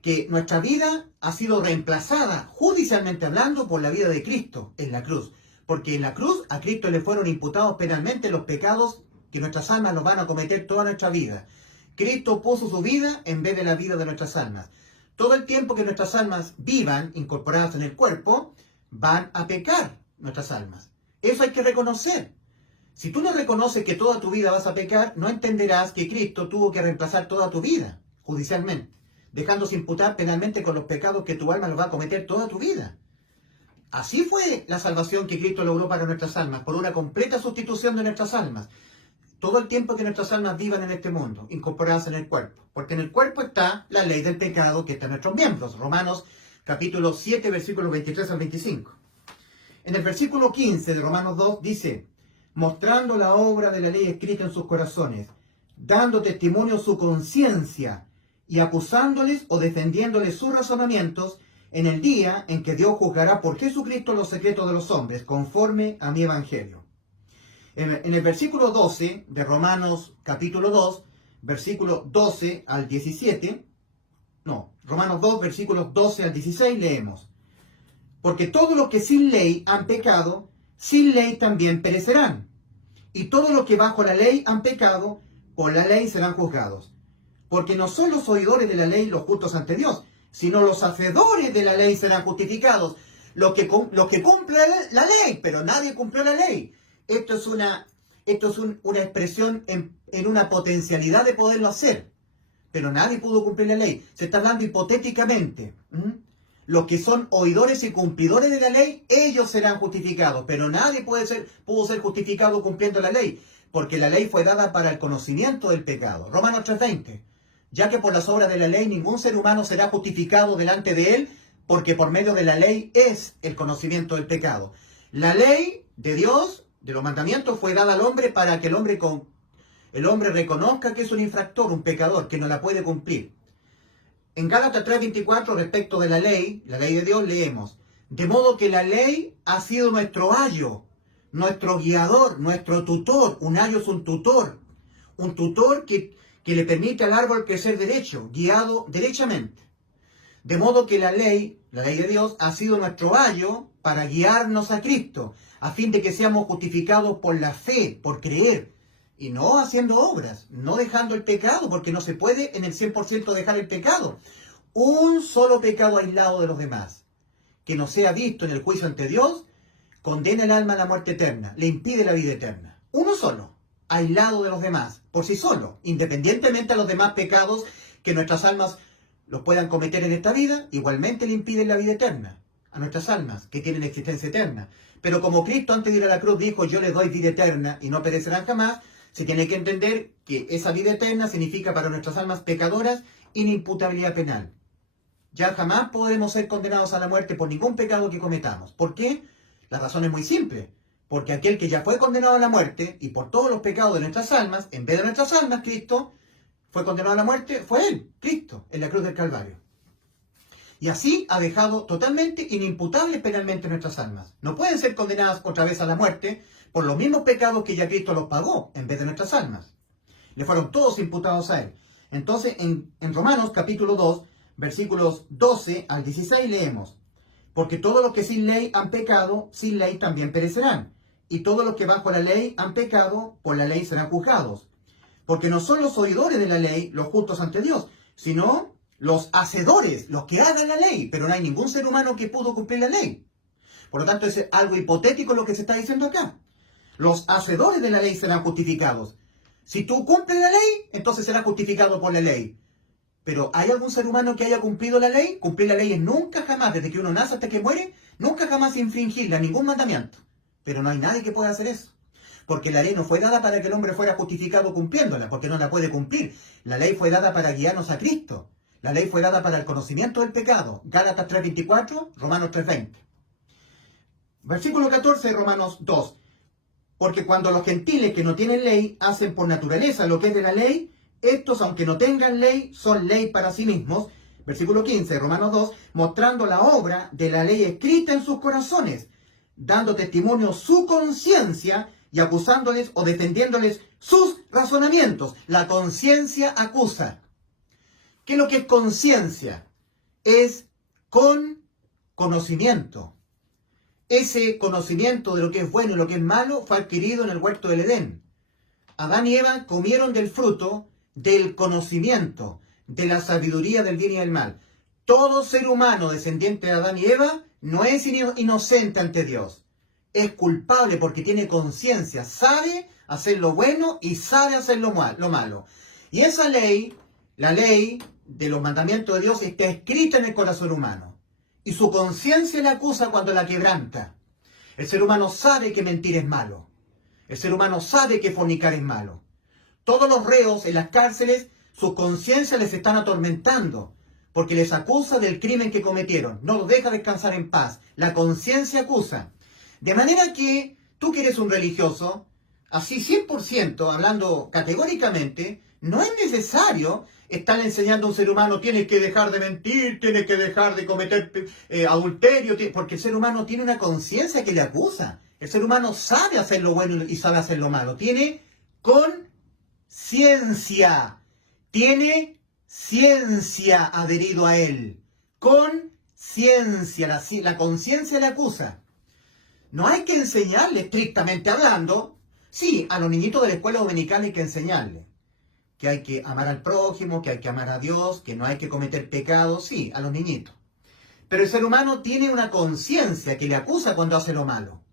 Que nuestra vida ha sido reemplazada, judicialmente hablando, por la vida de Cristo en la cruz. Porque en la cruz a Cristo le fueron imputados penalmente los pecados que nuestras almas nos van a cometer toda nuestra vida. Cristo puso su vida en vez de la vida de nuestras almas. Todo el tiempo que nuestras almas vivan, incorporadas en el cuerpo, van a pecar nuestras almas. Eso hay que reconocer. Si tú no reconoces que toda tu vida vas a pecar, no entenderás que Cristo tuvo que reemplazar toda tu vida. judicialmente, dejándose imputar penalmente con los pecados que tu alma los va a cometer toda tu vida. Así fue la salvación que Cristo logró para nuestras almas, por una completa sustitución de nuestras almas. Todo el tiempo que nuestras almas vivan en este mundo, incorporadas en el cuerpo. Porque en el cuerpo está la ley del pecado que está en nuestros miembros. Romanos capítulo 7, versículos 23 al 25. En el versículo 15 de Romanos 2 dice, mostrando la obra de la ley escrita en sus corazones, dando testimonio su conciencia y acusándoles o defendiéndoles sus razonamientos en el día en que Dios juzgará por Jesucristo los secretos de los hombres, conforme a mi evangelio. En el versículo 12 de Romanos capítulo 2, versículo 12 al 17, Romanos 2, versículos 12 al 16 leemos, porque todos los que sin ley han pecado, sin ley también perecerán. Y todos los que bajo la ley han pecado, por la ley serán juzgados. Porque no son los oidores de la ley los justos ante Dios, sino los hacedores de la ley serán justificados. Los que cumplen la ley, pero nadie cumplió la ley. Esto es una expresión en una potencialidad de poderlo hacer. Pero nadie pudo cumplir la ley. Se está hablando hipotéticamente. Los que son oidores y cumplidores de la ley, ellos serán justificados. Pero nadie pudo ser justificado cumpliendo la ley. Porque la ley fue dada para el conocimiento del pecado. Romanos 3:20. Ya que por las obras de la ley ningún ser humano será justificado delante de él, porque por medio de la ley es el conocimiento del pecado. La ley de Dios, de los mandamientos, fue dada al hombre para que el hombre reconozca que es un infractor, un pecador, que no la puede cumplir. En Gálatas 3:24, respecto de la ley de Dios, leemos, de modo que la ley ha sido nuestro ayo, nuestro guiador, nuestro tutor. Un ayo es un tutor que le permite al árbol crecer derecho, guiado derechamente. De modo que la ley de Dios, ha sido nuestro ayo para guiarnos a Cristo, a fin de que seamos justificados por la fe, por creer, y no haciendo obras, no dejando el pecado, porque no se puede en el 100% dejar el pecado. Un solo pecado aislado de los demás, que no sea visto en el juicio ante Dios, condena el alma a la muerte eterna, le impide la vida eterna. Uno solo, aislado de los demás, por sí solo, independientemente a los demás pecados que nuestras almas los puedan cometer en esta vida, igualmente le impiden la vida eterna a nuestras almas, que tienen existencia eterna. Pero como Cristo antes de ir a la cruz dijo, yo les doy vida eterna y no perecerán jamás, se tiene que entender que esa vida eterna significa para nuestras almas pecadoras inimputabilidad penal. Ya jamás podremos ser condenados a la muerte por ningún pecado que cometamos. ¿Por qué? La razón es muy simple. Porque aquel que ya fue condenado a la muerte y por todos los pecados de nuestras almas, en vez de nuestras almas, Cristo fue condenado a la muerte, fue Él, Cristo, en la cruz del Calvario. Y así ha dejado totalmente inimputables penalmente nuestras almas. No pueden ser condenadas otra vez a la muerte por los mismos pecados que ya Cristo los pagó en vez de nuestras almas. Le fueron todos imputados a Él. Entonces, en Romanos capítulo 2, versículos 12 al 16 leemos, porque todos los que sin ley han pecado, sin ley también perecerán. Y todos los que bajo la ley han pecado, por la ley serán juzgados. Porque no son los oidores de la ley los justos ante Dios, sino los hacedores, los que hagan la ley. Pero no hay ningún ser humano que pudo cumplir la ley. Por lo tanto, es algo hipotético lo que se está diciendo acá. Los hacedores de la ley serán justificados. Si tú cumples la ley, entonces serás justificado por la ley. Pero ¿hay algún ser humano que haya cumplido la ley? Cumplir la ley es nunca jamás, desde que uno nace hasta que muere, nunca jamás infringirla, ningún mandamiento. Pero no hay nadie que pueda hacer eso. Porque la ley no fue dada para que el hombre fuera justificado cumpliéndola, porque no la puede cumplir. La ley fue dada para guiarnos a Cristo. La ley fue dada para el conocimiento del pecado. Gálatas 3:24, Romanos 3:20. Versículo 14 de Romanos 2. Porque cuando los gentiles que no tienen ley hacen por naturaleza lo que es de la ley, estos, aunque no tengan ley, son ley para sí mismos. Versículo 15 de Romanos 2, mostrando la obra de la ley escrita en sus corazones, dando testimonio su conciencia y acusándoles o defendiéndoles sus razonamientos. La conciencia acusa. ¿Qué es lo que es conciencia? Es con conocimiento. Ese conocimiento de lo que es bueno y lo que es malo fue adquirido en el huerto del Edén. Adán y Eva comieron del fruto del conocimiento, de la sabiduría del bien y del mal. Todo ser humano descendiente de Adán y Eva no es inocente ante Dios. Es culpable porque tiene conciencia, sabe hacer lo bueno y sabe hacer lo malo. Y esa ley, la ley de los mandamientos de Dios está escrita en el corazón humano. Y su conciencia le acusa cuando la quebranta. El ser humano sabe que mentir es malo. El ser humano sabe que fornicar es malo. Todos los reos en las cárceles, sus conciencias les están atormentando, porque les acusa del crimen que cometieron. No los deja descansar en paz. La conciencia acusa. De manera que tú que eres un religioso, así 100%, hablando categóricamente, no es necesario estar enseñando a un ser humano, tienes que dejar de mentir, tienes que dejar de cometer adulterio, porque el ser humano tiene una conciencia que le acusa. El ser humano sabe hacer lo bueno y sabe hacer lo malo. Tiene conciencia. Tiene ciencia adherido a él. Conciencia. La conciencia le acusa. No hay que enseñarle estrictamente hablando. Sí, a los niñitos de la escuela dominical hay que enseñarle que hay que amar al prójimo, que hay que amar a Dios, que no hay que cometer pecados, sí, a los niñitos. Pero el ser humano tiene una conciencia que le acusa cuando hace lo malo.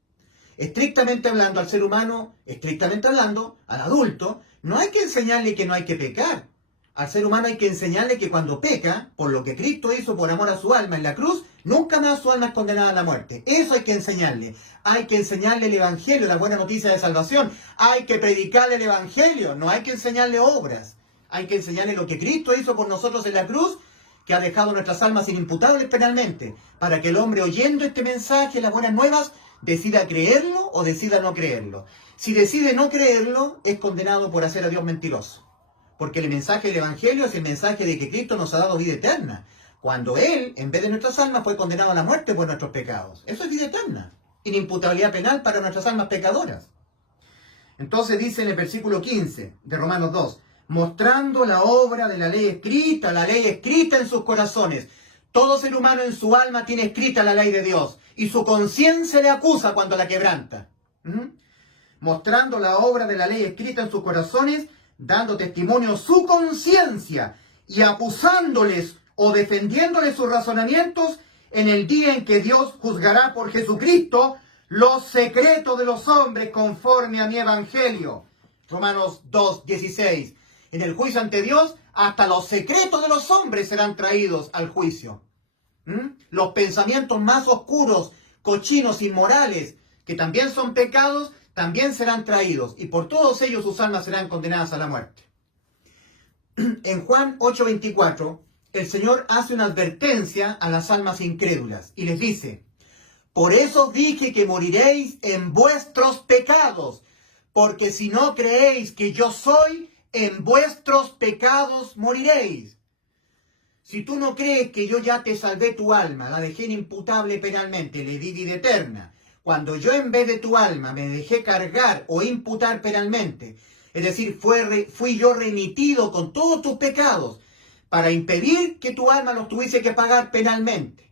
Estrictamente hablando al ser humano, estrictamente hablando al adulto, no hay que enseñarle que no hay que pecar. Al ser humano hay que enseñarle que cuando peca, por lo que Cristo hizo por amor a su alma en la cruz, nunca más su alma es condenada a la muerte. Eso hay que enseñarle. Hay que enseñarle el Evangelio, la buena noticia de salvación. Hay que predicarle el Evangelio. No hay que enseñarle obras. Hay que enseñarle lo que Cristo hizo por nosotros en la cruz, que ha dejado nuestras almas inimputables penalmente, para que el hombre oyendo este mensaje, las buenas nuevas, decida creerlo o decida no creerlo. Si decide no creerlo, es condenado por hacer a Dios mentiroso. Porque el mensaje del Evangelio es el mensaje de que Cristo nos ha dado vida eterna. Cuando Él, en vez de nuestras almas, fue condenado a la muerte por nuestros pecados. Eso es vida eterna. Inimputabilidad penal para nuestras almas pecadoras. Entonces dice en el versículo 15 de Romanos 2, mostrando la obra de la ley escrita en sus corazones. Todo ser humano en su alma tiene escrita la ley de Dios. Y su conciencia le acusa cuando la quebranta. Mostrando la obra de la ley escrita en sus corazones, dando testimonio su conciencia y acusándoles o defendiéndoles sus razonamientos en el día en que Dios juzgará por Jesucristo los secretos de los hombres conforme a mi evangelio. Romanos 2:16. En el juicio ante Dios, hasta los secretos de los hombres serán traídos al juicio. Los pensamientos más oscuros, cochinos, inmorales, que también son pecados, también serán traídos, y por todos ellos sus almas serán condenadas a la muerte. En Juan 8:24, el Señor hace una advertencia a las almas incrédulas, y les dice, por eso os dije que moriréis en vuestros pecados, porque si no creéis que yo soy, en vuestros pecados moriréis. Si tú no crees que yo ya te salvé tu alma, la dejé inimputable penalmente, le di vida eterna, cuando yo en vez de tu alma me dejé cargar o imputar penalmente, es decir, fui yo remitido con todos tus pecados para impedir que tu alma los tuviese que pagar penalmente.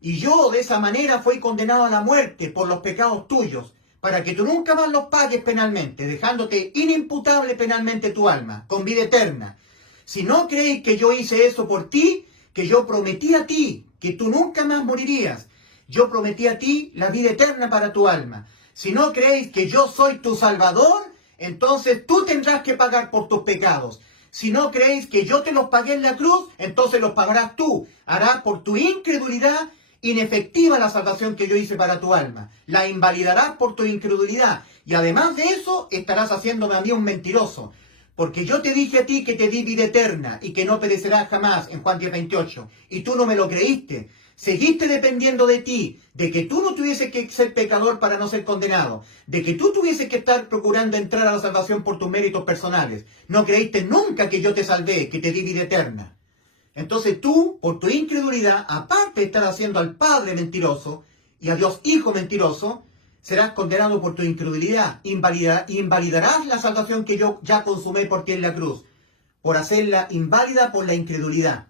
Y yo de esa manera fui condenado a la muerte por los pecados tuyos, para que tú nunca más los pagues penalmente, dejándote inimputable penalmente tu alma, con vida eterna. Si no creéis que yo hice eso por ti, que yo prometí a ti, que tú nunca más morirías, yo prometí a ti la vida eterna para tu alma. Si no creéis que yo soy tu Salvador, entonces tú tendrás que pagar por tus pecados. Si no creéis que yo te los pagué en la cruz, entonces los pagarás tú. Harás por tu incredulidad inefectiva la salvación que yo hice para tu alma. La invalidarás por tu incredulidad. Y además de eso, estarás haciéndome a mí un mentiroso. Porque yo te dije a ti que te di vida eterna y que no perecerás jamás, en Juan 10:28. Y tú no me lo creíste. Seguiste dependiendo de ti, de que tú no tuvieses que ser pecador para no ser condenado, de que tú tuvieses que estar procurando entrar a la salvación por tus méritos personales. No creíste nunca que yo te salvé, que te di vida eterna. Entonces tú, por tu incredulidad, aparte de estar haciendo al Padre mentiroso y a Dios Hijo mentiroso, serás condenado por tu incredulidad. Invalidarás la salvación que yo ya consumé por ti en la cruz, por hacerla inválida por la incredulidad.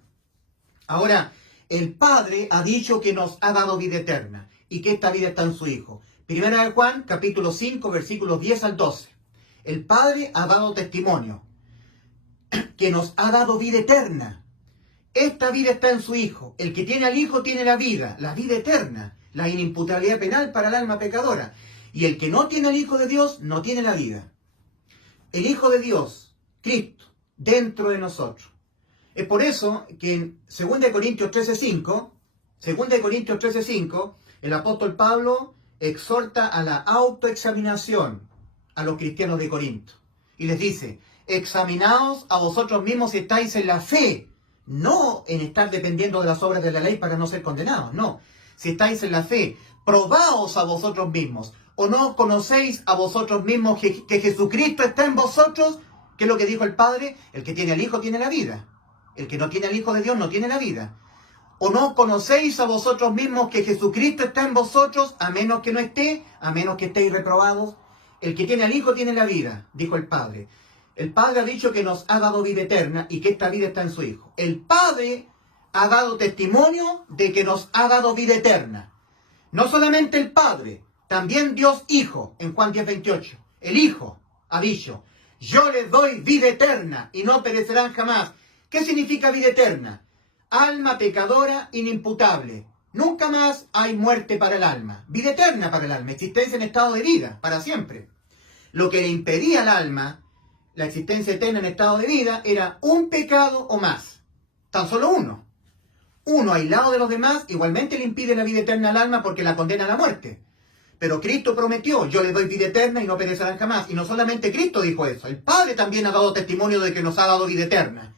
Ahora, el Padre ha dicho que nos ha dado vida eterna y que esta vida está en su Hijo. Primera de Juan, capítulo 5, versículos 10 al 12. El Padre ha dado testimonio que nos ha dado vida eterna. Esta vida está en su Hijo. El que tiene al Hijo tiene la vida eterna, la inimputabilidad penal para el alma pecadora. Y el que no tiene al Hijo de Dios no tiene la vida. El Hijo de Dios, Cristo, dentro de nosotros. Es por eso que en 2 Corintios 13:5, 2 Corintios 13:5, el apóstol Pablo exhorta a la autoexaminación a los cristianos de Corinto. Y les dice, examinaos a vosotros mismos si estáis en la fe, no en estar dependiendo de las obras de la ley para no ser condenados, no. Si estáis en la fe, probaos a vosotros mismos. ¿O no conocéis a vosotros mismos que Jesucristo está en vosotros? ¿Qué es lo que dijo el Padre? El que tiene al Hijo tiene la vida. El que no tiene al Hijo de Dios no tiene la vida. ¿O no conocéis a vosotros mismos que Jesucristo está en vosotros, a menos que no esté, a menos que estéis reprobados? El que tiene al Hijo tiene la vida, dijo el Padre. El Padre ha dicho que nos ha dado vida eterna y que esta vida está en su Hijo. El Padre ha dado testimonio de que nos ha dado vida eterna. No solamente el Padre, también Dios Hijo, en Juan 10:28. El Hijo ha dicho, yo les doy vida eterna y no perecerán jamás. ¿Qué significa vida eterna? Alma pecadora inimputable. Nunca más hay muerte para el alma. Vida eterna para el alma. Existencia en estado de vida, para siempre. Lo que le impedía al alma, la existencia eterna en estado de vida, era un pecado o más. Tan solo uno. Uno aislado de los demás igualmente le impide la vida eterna al alma porque la condena a la muerte. Pero Cristo prometió, yo le doy vida eterna y no perecerán jamás. Y no solamente Cristo dijo eso, el Padre también ha dado testimonio de que nos ha dado vida eterna.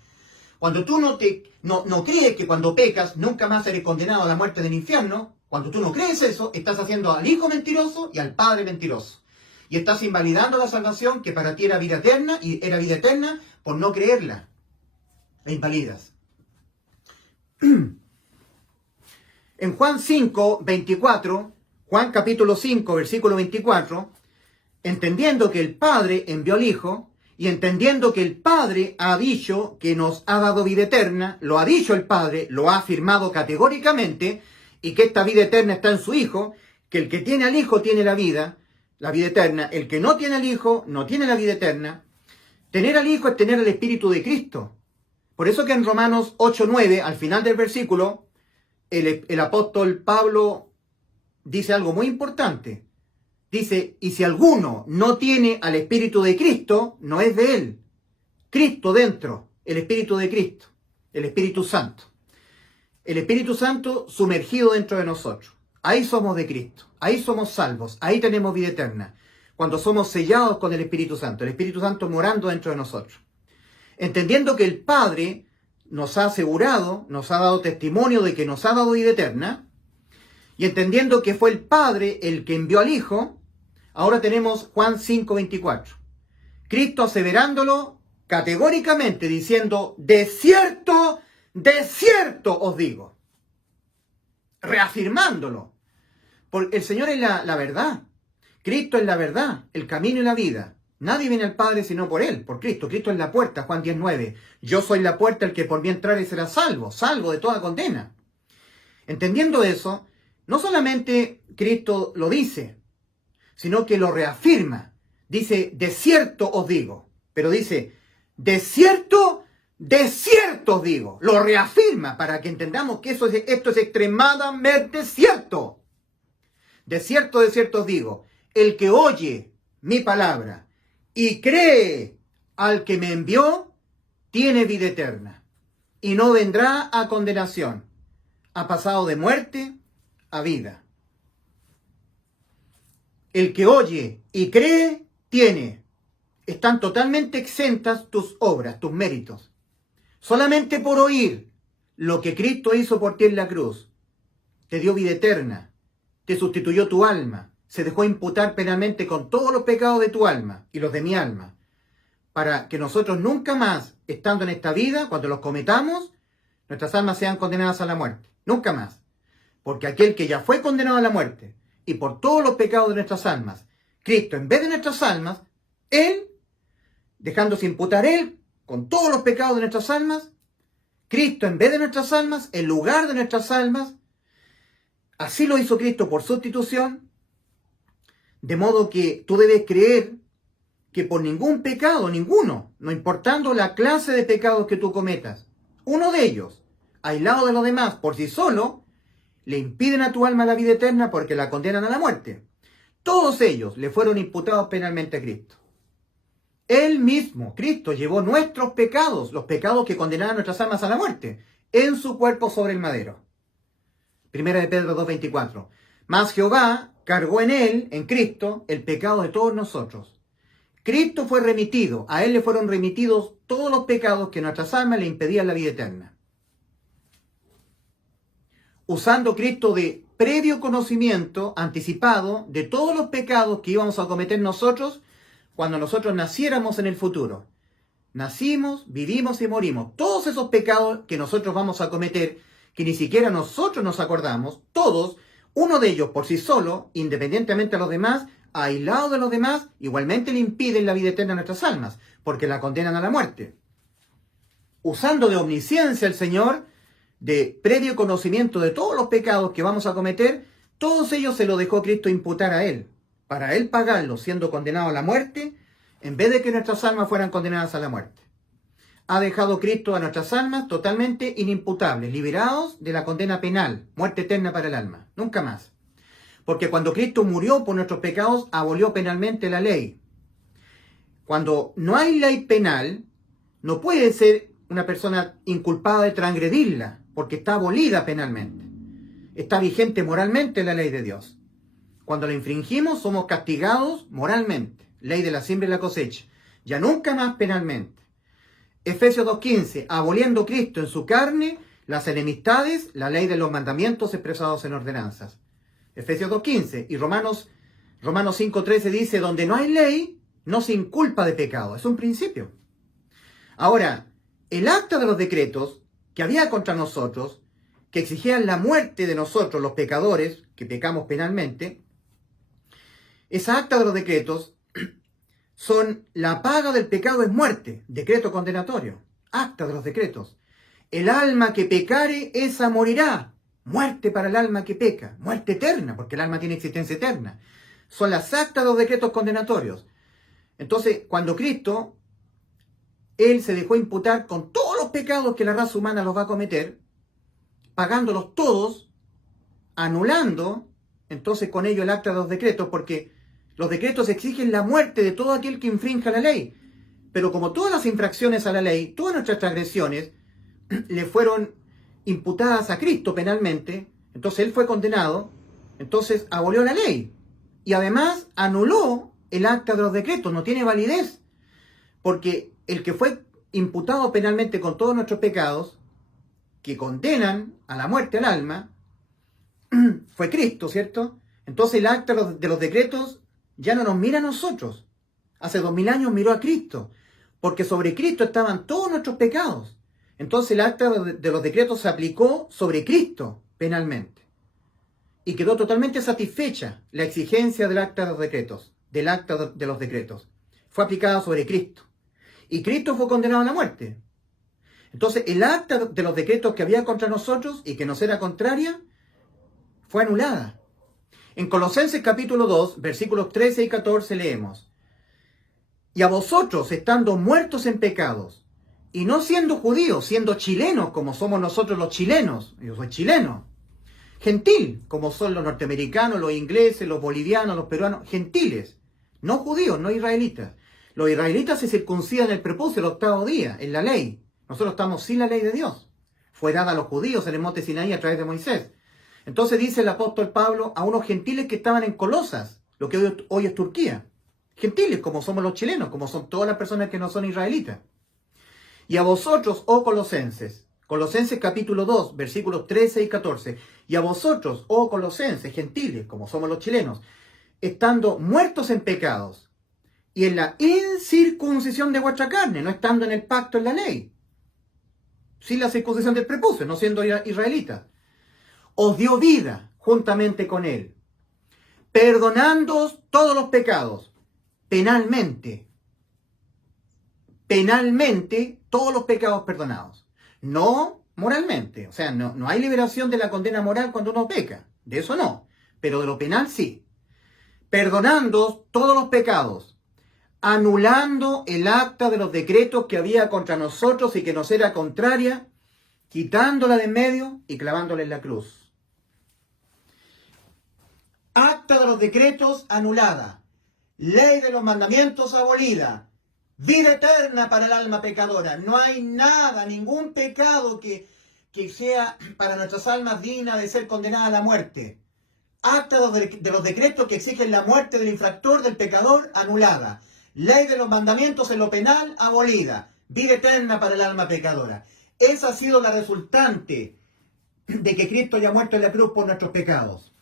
Cuando tú no crees que cuando pecas nunca más eres condenado a la muerte del infierno, cuando tú no crees eso, estás haciendo al Hijo mentiroso y al Padre mentiroso. Y estás invalidando la salvación que para ti era vida eterna y era vida eterna por no creerla. La invalidas. En Juan 5:24, Juan capítulo 5, versículo 24, entendiendo que el Padre envió al Hijo, y entendiendo que el Padre ha dicho que nos ha dado vida eterna, lo ha dicho el Padre, lo ha afirmado categóricamente, y que esta vida eterna está en su Hijo, que el que tiene al Hijo tiene la vida eterna, el que no tiene al Hijo no tiene la vida eterna. Tener al Hijo es tener el Espíritu de Cristo. Por eso que en Romanos 8:9, al final del versículo, el apóstol Pablo dice algo muy importante. Dice, y si alguno no tiene al Espíritu de Cristo, no es de él. Cristo dentro, el Espíritu de Cristo, el Espíritu Santo. El Espíritu Santo sumergido dentro de nosotros. Ahí somos de Cristo, ahí somos salvos, ahí tenemos vida eterna. Cuando somos sellados con el Espíritu Santo morando dentro de nosotros. Entendiendo que el Padre nos ha asegurado, nos ha dado testimonio de que nos ha dado vida eterna, y entendiendo que fue el Padre el que envió al Hijo, ahora tenemos Juan 5:24. Cristo aseverándolo categóricamente, diciendo, de cierto os digo. Reafirmándolo. Porque el Señor es la verdad. Cristo es la verdad, el camino y la vida. Nadie viene al Padre sino por Él, por Cristo. Cristo es la puerta, Juan 10:9. Yo soy la puerta, el que por mí entrare será salvo, salvo de toda condena. Entendiendo eso, no solamente Cristo lo dice, sino que lo reafirma. Dice, de cierto os digo. Pero dice, de cierto os digo. Lo reafirma para que entendamos que esto es extremadamente cierto. De cierto os digo. El que oye mi palabra y cree al que me envió, tiene vida eterna. Y no vendrá a condenación. Ha pasado de muerte a vida. El que oye y cree, tiene. Están totalmente exentas tus obras, tus méritos. Solamente por oír lo que Cristo hizo por ti en la cruz, te dio vida eterna, te sustituyó tu alma, se dejó imputar penalmente con todos los pecados de tu alma y los de mi alma, para que nosotros nunca más, estando en esta vida, cuando los cometamos, nuestras almas sean condenadas a la muerte. Nunca más. Porque aquel que ya fue condenado a la muerte, y por todos los pecados de nuestras almas, Cristo, en vez de nuestras almas, Él, dejándose imputar Él, con todos los pecados de nuestras almas, Cristo, en vez de nuestras almas, en lugar de nuestras almas, así lo hizo Cristo por sustitución, de modo que tú debes creer que por ningún pecado, ninguno, no importando la clase de pecados que tú cometas, uno de ellos, aislado de los demás, por sí solo, le impiden a tu alma la vida eterna porque la condenan a la muerte. Todos ellos le fueron imputados penalmente a Cristo. Él mismo, Cristo, llevó nuestros pecados, los pecados que condenaban nuestras almas a la muerte, en su cuerpo sobre el madero. Primera de Pedro 2:24. Mas Jehová cargó en él, en Cristo, el pecado de todos nosotros. Cristo fue remitido, a él le fueron remitidos todos los pecados que nuestras almas le impedían la vida eterna. Usando Cristo de previo conocimiento anticipado de todos los pecados que íbamos a cometer nosotros cuando nosotros naciéramos en el futuro. Nacimos, vivimos y morimos. Todos esos pecados que nosotros vamos a cometer, que ni siquiera nosotros nos acordamos, todos, uno de ellos por sí solo, independientemente de los demás, aislado de los demás, igualmente le impiden la vida eterna a nuestras almas, porque la condenan a la muerte. Usando de omnisciencia el Señor, de previo conocimiento de todos los pecados que vamos a cometer, todos ellos se lo dejó Cristo imputar a Él, para Él pagarlos, siendo condenado a la muerte, en vez de que nuestras almas fueran condenadas a la muerte. Ha dejado Cristo a nuestras almas totalmente inimputables, liberados de la condena penal, muerte eterna para el alma, nunca más. Porque cuando Cristo murió por nuestros pecados, abolió penalmente la ley. Cuando no hay ley penal, no puede ser una persona inculpada de transgredirla, porque está abolida penalmente. Está vigente moralmente la ley de Dios. Cuando la infringimos, somos castigados moralmente. Ley de la siembra y la cosecha. Ya nunca más penalmente. Efesios 2:15, aboliendo Cristo en su carne las enemistades, la ley de los mandamientos expresados en ordenanzas. Efesios 2:15 y Romanos 5:13 dice, donde no hay ley, no se inculpa de pecado. Es un principio. Ahora, el acta de los decretos que había contra nosotros, que exigían la muerte de nosotros, los pecadores, que pecamos penalmente, esa acta de los decretos son la paga del pecado es muerte, decreto condenatorio, acta de los decretos. El alma que pecare, esa morirá. Muerte para el alma que peca, muerte eterna, porque el alma tiene existencia eterna. Son las actas de los decretos condenatorios. Entonces, cuando Cristo, Él se dejó imputar con todos los pecados que la raza humana los va a cometer, pagándolos todos, anulando, entonces con ello el acta de los decretos, porque los decretos exigen la muerte de todo aquel que infrinja la ley. Pero como todas las infracciones a la ley, todas nuestras transgresiones, le fueron imputadas a Cristo penalmente, entonces Él fue condenado, entonces abolió la ley. Y además anuló el acta de los decretos, no tiene validez. Porque el que fue imputado penalmente con todos nuestros pecados, que condenan a la muerte al alma, fue Cristo, ¿cierto? Entonces el acta de los decretos ya no nos mira a nosotros. Hace 2000 años miró a Cristo, porque sobre Cristo estaban todos nuestros pecados. Entonces el acta de los decretos se aplicó sobre Cristo penalmente. Y quedó totalmente satisfecha la exigencia del acta de los decretos, del acta de los decretos. Fue aplicada sobre Cristo. Y Cristo fue condenado a la muerte. Entonces el acta de los decretos que había contra nosotros y que nos era contraria, fue anulada. En Colosenses capítulo 2, versículos 13 y 14 leemos: y a vosotros, estando muertos en pecados, y no siendo judíos, siendo chilenos, como somos nosotros los chilenos, yo soy chileno, gentil, como son los norteamericanos, los ingleses, los bolivianos, los peruanos, gentiles, no judíos, no israelitas. Los israelitas se circuncidan el prepucio el 8º día, en la ley. Nosotros estamos sin la ley de Dios. Fue dada a los judíos en el monte Sinaí a través de Moisés. Entonces dice el apóstol Pablo a unos gentiles que estaban en Colosas, lo que hoy es Turquía. Gentiles, como somos los chilenos, como son todas las personas que no son israelitas. Y a vosotros, oh colosenses, Colosenses capítulo 2, versículos 13 y 14, y a vosotros, oh colosenses, gentiles, como somos los chilenos, estando muertos en pecados, y en la incircuncisión de vuestra carne, no estando en el pacto, en la ley, sin la circuncisión del prepucio, no siendo israelitas, os dio vida juntamente con él, perdonándoos todos los pecados, penalmente, todos los pecados perdonados, no moralmente. O sea, no hay liberación de la condena moral cuando uno peca, de eso no, pero de lo penal sí. Perdonándoos todos los pecados, anulando el acta de los decretos que había contra nosotros y que nos era contraria, quitándola de en medio y clavándola en la cruz. Acta de los decretos anulada, ley de los mandamientos abolida, Vida eterna para el alma pecadora. No hay nada, ningún pecado que sea para nuestras almas digna de ser condenada a la muerte. Acta de los decretos que exigen la muerte del infractor, del pecador, anulada. Ley de los mandamientos en lo penal, abolida. Vida eterna para el alma pecadora. Esa ha sido la resultante de que Cristo haya muerto en la cruz por nuestros pecados.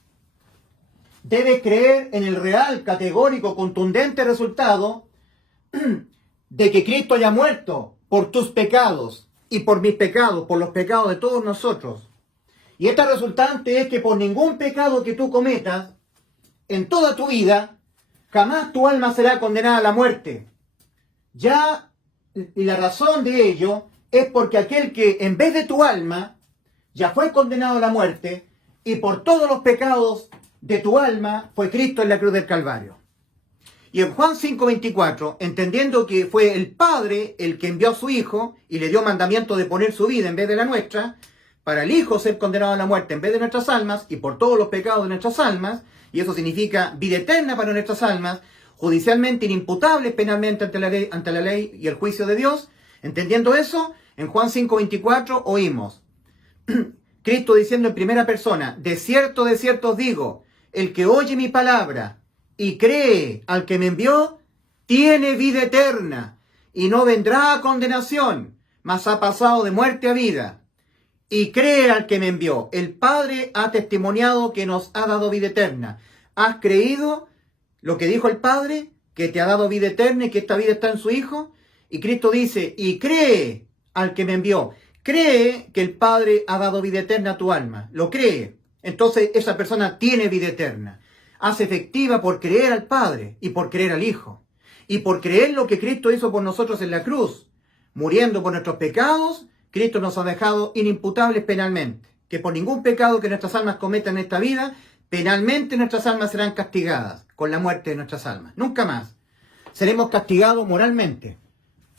Debes creer en el real, categórico, contundente resultado de que Cristo haya muerto por tus pecados y por mis pecados, por los pecados de todos nosotros. Y esta resultante es que por ningún pecado que tú cometas en toda tu vida, jamás tu alma será condenada a la muerte. Y la razón de ello es porque aquel que en vez de tu alma ya fue condenado a la muerte y por todos los pecados de tu alma fue Cristo en la cruz del Calvario. Y en Juan 5:24, entendiendo que fue el Padre el que envió a su Hijo y le dio mandamiento de poner su vida en vez de la nuestra, para el Hijo ser condenado a la muerte en vez de nuestras almas y por todos los pecados de nuestras almas, y eso significa vida eterna para nuestras almas, judicialmente inimputables penalmente ante la ley y el juicio de Dios. Entendiendo eso, en Juan 5:24 oímos Cristo diciendo en primera persona: de cierto os digo, el que oye mi palabra y cree al que me envió, tiene vida eterna, y no vendrá a condenación, mas ha pasado de muerte a vida. Y cree al que me envió. El Padre ha testimoniado que nos ha dado vida eterna. ¿Has creído lo que dijo el Padre? Que te ha dado vida eterna y que esta vida está en su Hijo. Y Cristo dice: y cree al que me envió. Cree que el Padre ha dado vida eterna a tu alma. Lo cree. Entonces esa persona tiene vida eterna. Hace efectiva por creer al Padre y por creer al Hijo. Y por creer lo que Cristo hizo por nosotros en la cruz. Muriendo por nuestros pecados, Cristo nos ha dejado inimputables penalmente. Que por ningún pecado que nuestras almas cometan en esta vida, penalmente nuestras almas serán castigadas con la muerte de nuestras almas. Nunca más. Seremos castigados moralmente,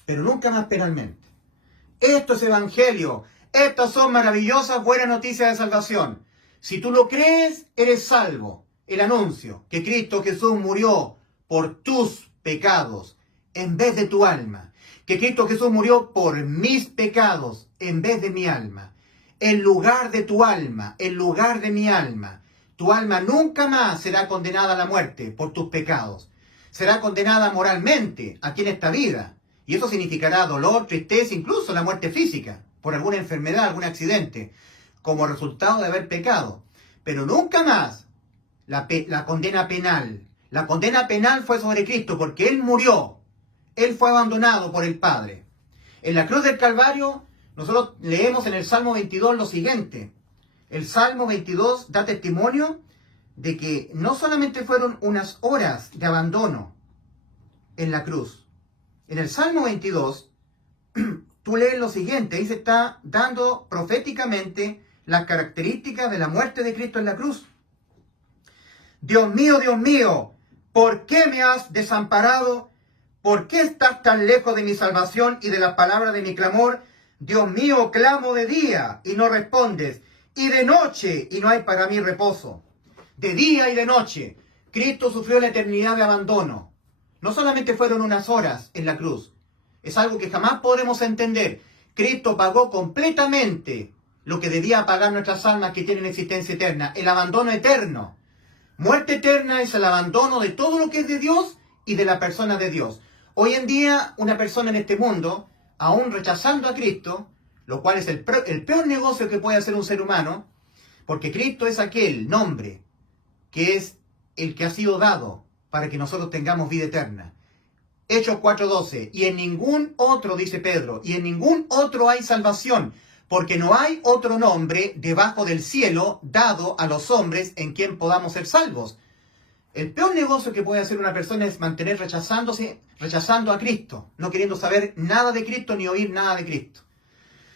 pero nunca más penalmente. Esto es evangelio. Estas son maravillosas buenas noticias de salvación. Si tú lo crees, eres salvo. El anuncio que Cristo Jesús murió por tus pecados en vez de tu alma. Que Cristo Jesús murió por mis pecados en vez de mi alma. En lugar de tu alma, en lugar de mi alma. Tu alma nunca más será condenada a la muerte por tus pecados. Será condenada moralmente aquí en esta vida. Y eso significará dolor, tristeza, incluso la muerte física, por alguna enfermedad, algún accidente, como resultado de haber pecado. Pero nunca más la condena penal. La condena penal fue sobre Cristo porque Él murió. Él fue abandonado por el Padre. En la cruz del Calvario, nosotros leemos en el Salmo 22 lo siguiente. El Salmo 22 da testimonio de que no solamente fueron unas horas de abandono en la cruz. En el Salmo 22, tú lees lo siguiente. Ahí se está dando proféticamente las características de la muerte de Cristo en la cruz. Dios mío, ¿por qué me has desamparado? ¿Por qué estás tan lejos de mi salvación y de las palabras de mi clamor? Dios mío, clamo de día y no respondes, y de noche y no hay para mí reposo. De día y de noche, Cristo sufrió la eternidad de abandono. No solamente fueron unas horas en la cruz, es algo que jamás podremos entender. Cristo pagó completamente lo que debía pagar nuestras almas que tienen existencia eterna, el abandono eterno. Muerte eterna es el abandono de todo lo que es de Dios y de la persona de Dios. Hoy en día, una persona en este mundo, aún rechazando a Cristo, lo cual es el peor negocio que puede hacer un ser humano, porque Cristo es aquel nombre que es el que ha sido dado para que nosotros tengamos vida eterna. Hechos 4:12, y en ningún otro, dice Pedro, y en ningún otro hay salvación, porque no hay otro nombre debajo del cielo dado a los hombres en quien podamos ser salvos. El peor negocio que puede hacer una persona es mantener rechazando a Cristo, no queriendo saber nada de Cristo ni oír nada de Cristo.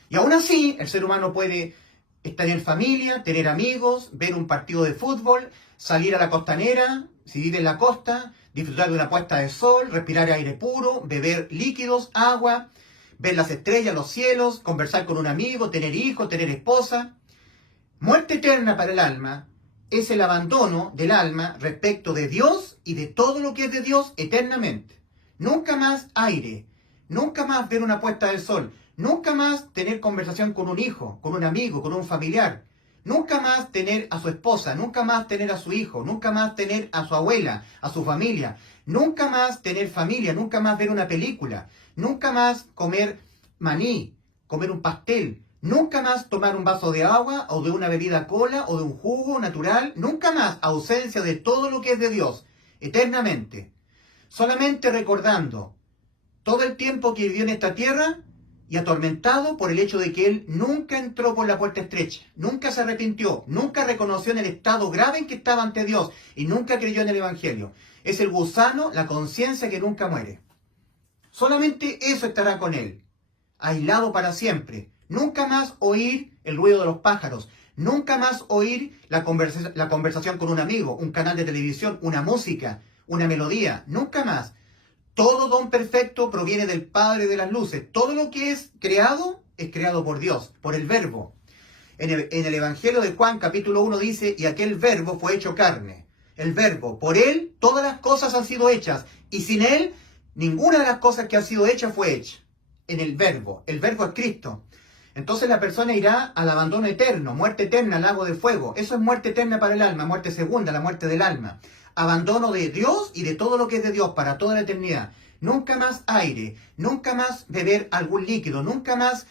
Y aún así, el ser humano puede estar en familia, tener amigos, ver un partido de fútbol, salir a la costanera, si vive en la costa, disfrutar de una puesta de sol, respirar aire puro, beber líquidos, agua, ver las estrellas, los cielos, conversar con un amigo, tener hijos, tener esposa. Muerte eterna para el alma es el abandono del alma respecto de Dios y de todo lo que es de Dios eternamente. nunca más aire, nunca más ver una puesta del sol, nunca más tener conversación con un hijo, con un amigo, con un familiar, nunca más tener a su esposa, nunca más tener a su hijo, nunca más tener a su abuela, a su familia, nunca más tener familia, nunca más ver una película, nunca más comer maní, comer un pastel, nunca más tomar un vaso de agua o de una bebida cola o de un jugo natural, nunca más ausencia de todo lo que es de Dios, eternamente. Solamente recordando todo el tiempo que vivió en esta tierra y atormentado por el hecho de que él nunca entró por la puerta estrecha, nunca se arrepintió, nunca reconoció en el estado grave en que estaba ante Dios y nunca creyó en el Evangelio. Es el gusano, la conciencia que nunca muere. Solamente eso estará con él, aislado para siempre. Nunca más oír el ruido de los pájaros, nunca más oír la conversación con un amigo, un canal de televisión, una música, una melodía, nunca más. Todo don perfecto proviene del Padre de las luces. Todo lo que es creado por Dios, por el Verbo. En el Evangelio de Juan capítulo 1 dice, y aquel Verbo fue hecho carne. El Verbo, por Él todas las cosas han sido hechas, y sin Él ninguna de las cosas que han sido hechas fue hecha. En el Verbo es Cristo. Entonces la persona irá al abandono eterno, muerte eterna, al lago de fuego. Eso es muerte eterna para el alma, muerte segunda, la muerte del alma. Abandono de Dios y de todo lo que es de Dios para toda la eternidad. Nunca más aire, nunca más beber algún líquido, nunca más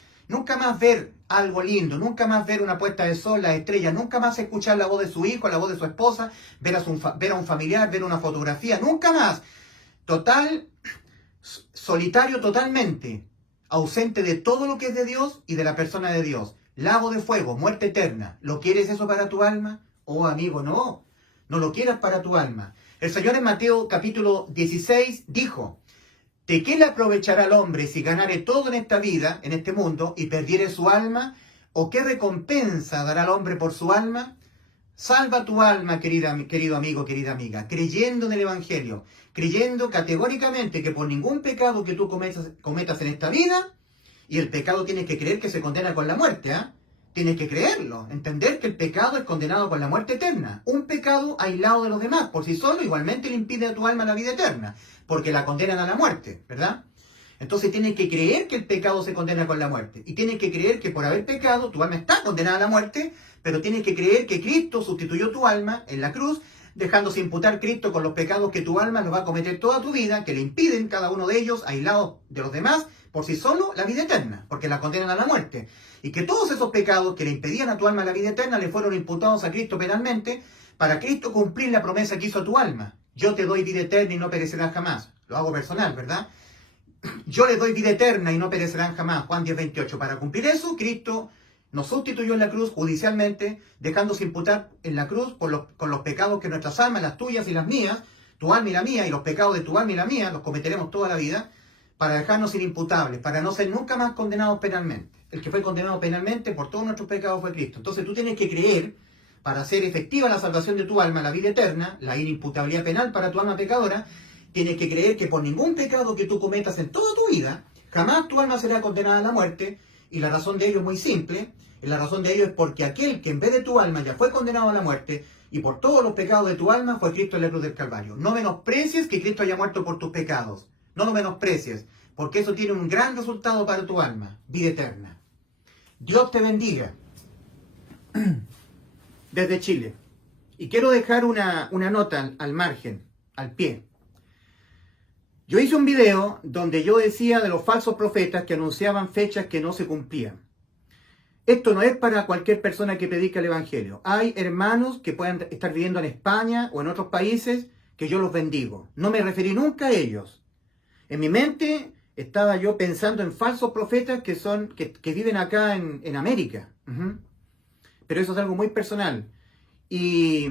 ver algo lindo, nunca más ver una puesta de sol, las estrellas, nunca más escuchar la voz de su hijo, la voz de su esposa, ver a un familiar, ver una fotografía, nunca más. Total, solitario totalmente, ausente de todo lo que es de Dios y de la persona de Dios. Lago de fuego, muerte eterna. ¿Lo quieres eso para tu alma? Oh, amigo, no. No lo quieras para tu alma. El Señor en Mateo capítulo 16 dijo, ¿de qué le aprovechará al hombre si ganare todo en esta vida, en este mundo, y perdiere su alma? ¿O qué recompensa dará al hombre por su alma? Salva tu alma, querido amigo, querida amiga, creyendo en el Evangelio, creyendo categóricamente que por ningún pecado que tú cometas en esta vida, y el pecado tienes que creer que se condena con la muerte, ¿eh? Tienes que creerlo, entender que el pecado es condenado con la muerte eterna. Un pecado aislado de los demás, por sí solo, igualmente le impide a tu alma la vida eterna, porque la condenan a la muerte, ¿verdad? Entonces tienes que creer que el pecado se condena con la muerte. Y tienes que creer que por haber pecado, tu alma está condenada a la muerte, pero tienes que creer que Cristo sustituyó tu alma en la cruz, dejándose imputar Cristo con los pecados que tu alma los va a cometer toda tu vida, que le impiden cada uno de ellos, aislados de los demás, por sí solo, la vida eterna, porque la condenan a la muerte. Y que todos esos pecados que le impedían a tu alma la vida eterna le fueron imputados a Cristo penalmente, para Cristo cumplir la promesa que hizo a tu alma. Yo te doy vida eterna y no perecerás jamás. Lo hago personal, ¿verdad? Yo les doy vida eterna y no perecerán jamás. Juan 10:28. Para cumplir eso, Cristo nos sustituyó en la cruz judicialmente, dejándose imputar en la cruz con los pecados que nuestras almas, las tuyas y las mías, tu alma y la mía, y los pecados de tu alma y la mía, los cometeremos toda la vida, para dejarnos inimputables, para no ser nunca más condenados penalmente. El que fue condenado penalmente por todos nuestros pecados fue Cristo. Entonces tú tienes que creer, para hacer efectiva la salvación de tu alma, la vida eterna, la inimputabilidad penal para tu alma pecadora, tienes que creer que por ningún pecado que tú cometas en toda tu vida, jamás tu alma será condenada a la muerte, y la razón de ello es muy simple, y la razón de ello es porque aquel que en vez de tu alma ya fue condenado a la muerte, y por todos los pecados de tu alma, fue Cristo en la cruz del Calvario. No menosprecies que Cristo haya muerto por tus pecados, no lo menosprecies, porque eso tiene un gran resultado para tu alma, vida eterna. Dios te bendiga. Desde Chile. Y quiero dejar una nota al margen, al pie. Yo hice un video donde yo decía de los falsos profetas que anunciaban fechas que no se cumplían. Esto no es para cualquier persona que predica el Evangelio. Hay hermanos que puedan estar viviendo en España o en otros países que yo los bendigo. No me referí nunca a ellos. En mi mente estaba yo pensando en falsos profetas que viven acá en América. Pero eso es algo muy personal. Y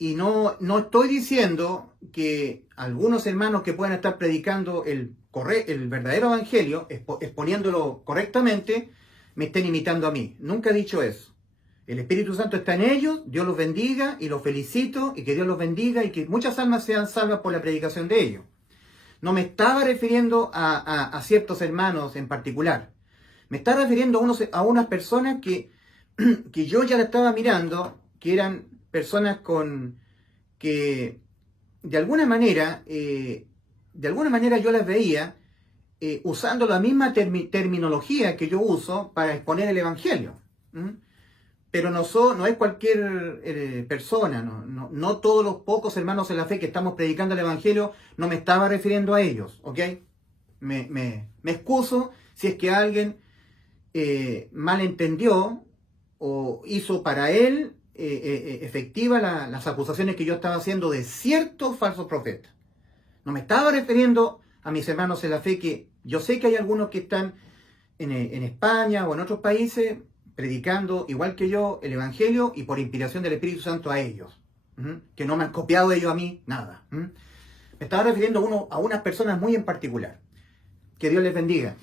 no estoy diciendo que algunos hermanos que puedan estar predicando el verdadero evangelio, exponiéndolo correctamente, me estén imitando a mí. Nunca he dicho eso. El Espíritu Santo está en ellos, Dios los bendiga y los felicito, y que Dios los bendiga y que muchas almas sean salvas por la predicación de ellos. No me estaba refiriendo a ciertos hermanos en particular. Me estaba refiriendo a unas personas que yo ya la estaba mirando, que eran personas que de alguna manera de alguna manera yo las veía usando la misma terminología que yo uso para exponer el Evangelio. Pero no es cualquier persona, no todos los pocos hermanos en la fe que estamos predicando el Evangelio, no me estaba refiriendo a ellos, ¿ok? Me excuso si es que alguien malentendió o hizo para él efectiva las acusaciones que yo estaba haciendo de ciertos falsos profetas. No me estaba refiriendo a mis hermanos en la fe, que yo sé que hay algunos que están en España o en otros países predicando, igual que yo, el Evangelio y por inspiración del Espíritu Santo a ellos, que no me han copiado ellos a mí nada. Me estaba refiriendo a unas personas muy en particular. Que Dios les bendiga.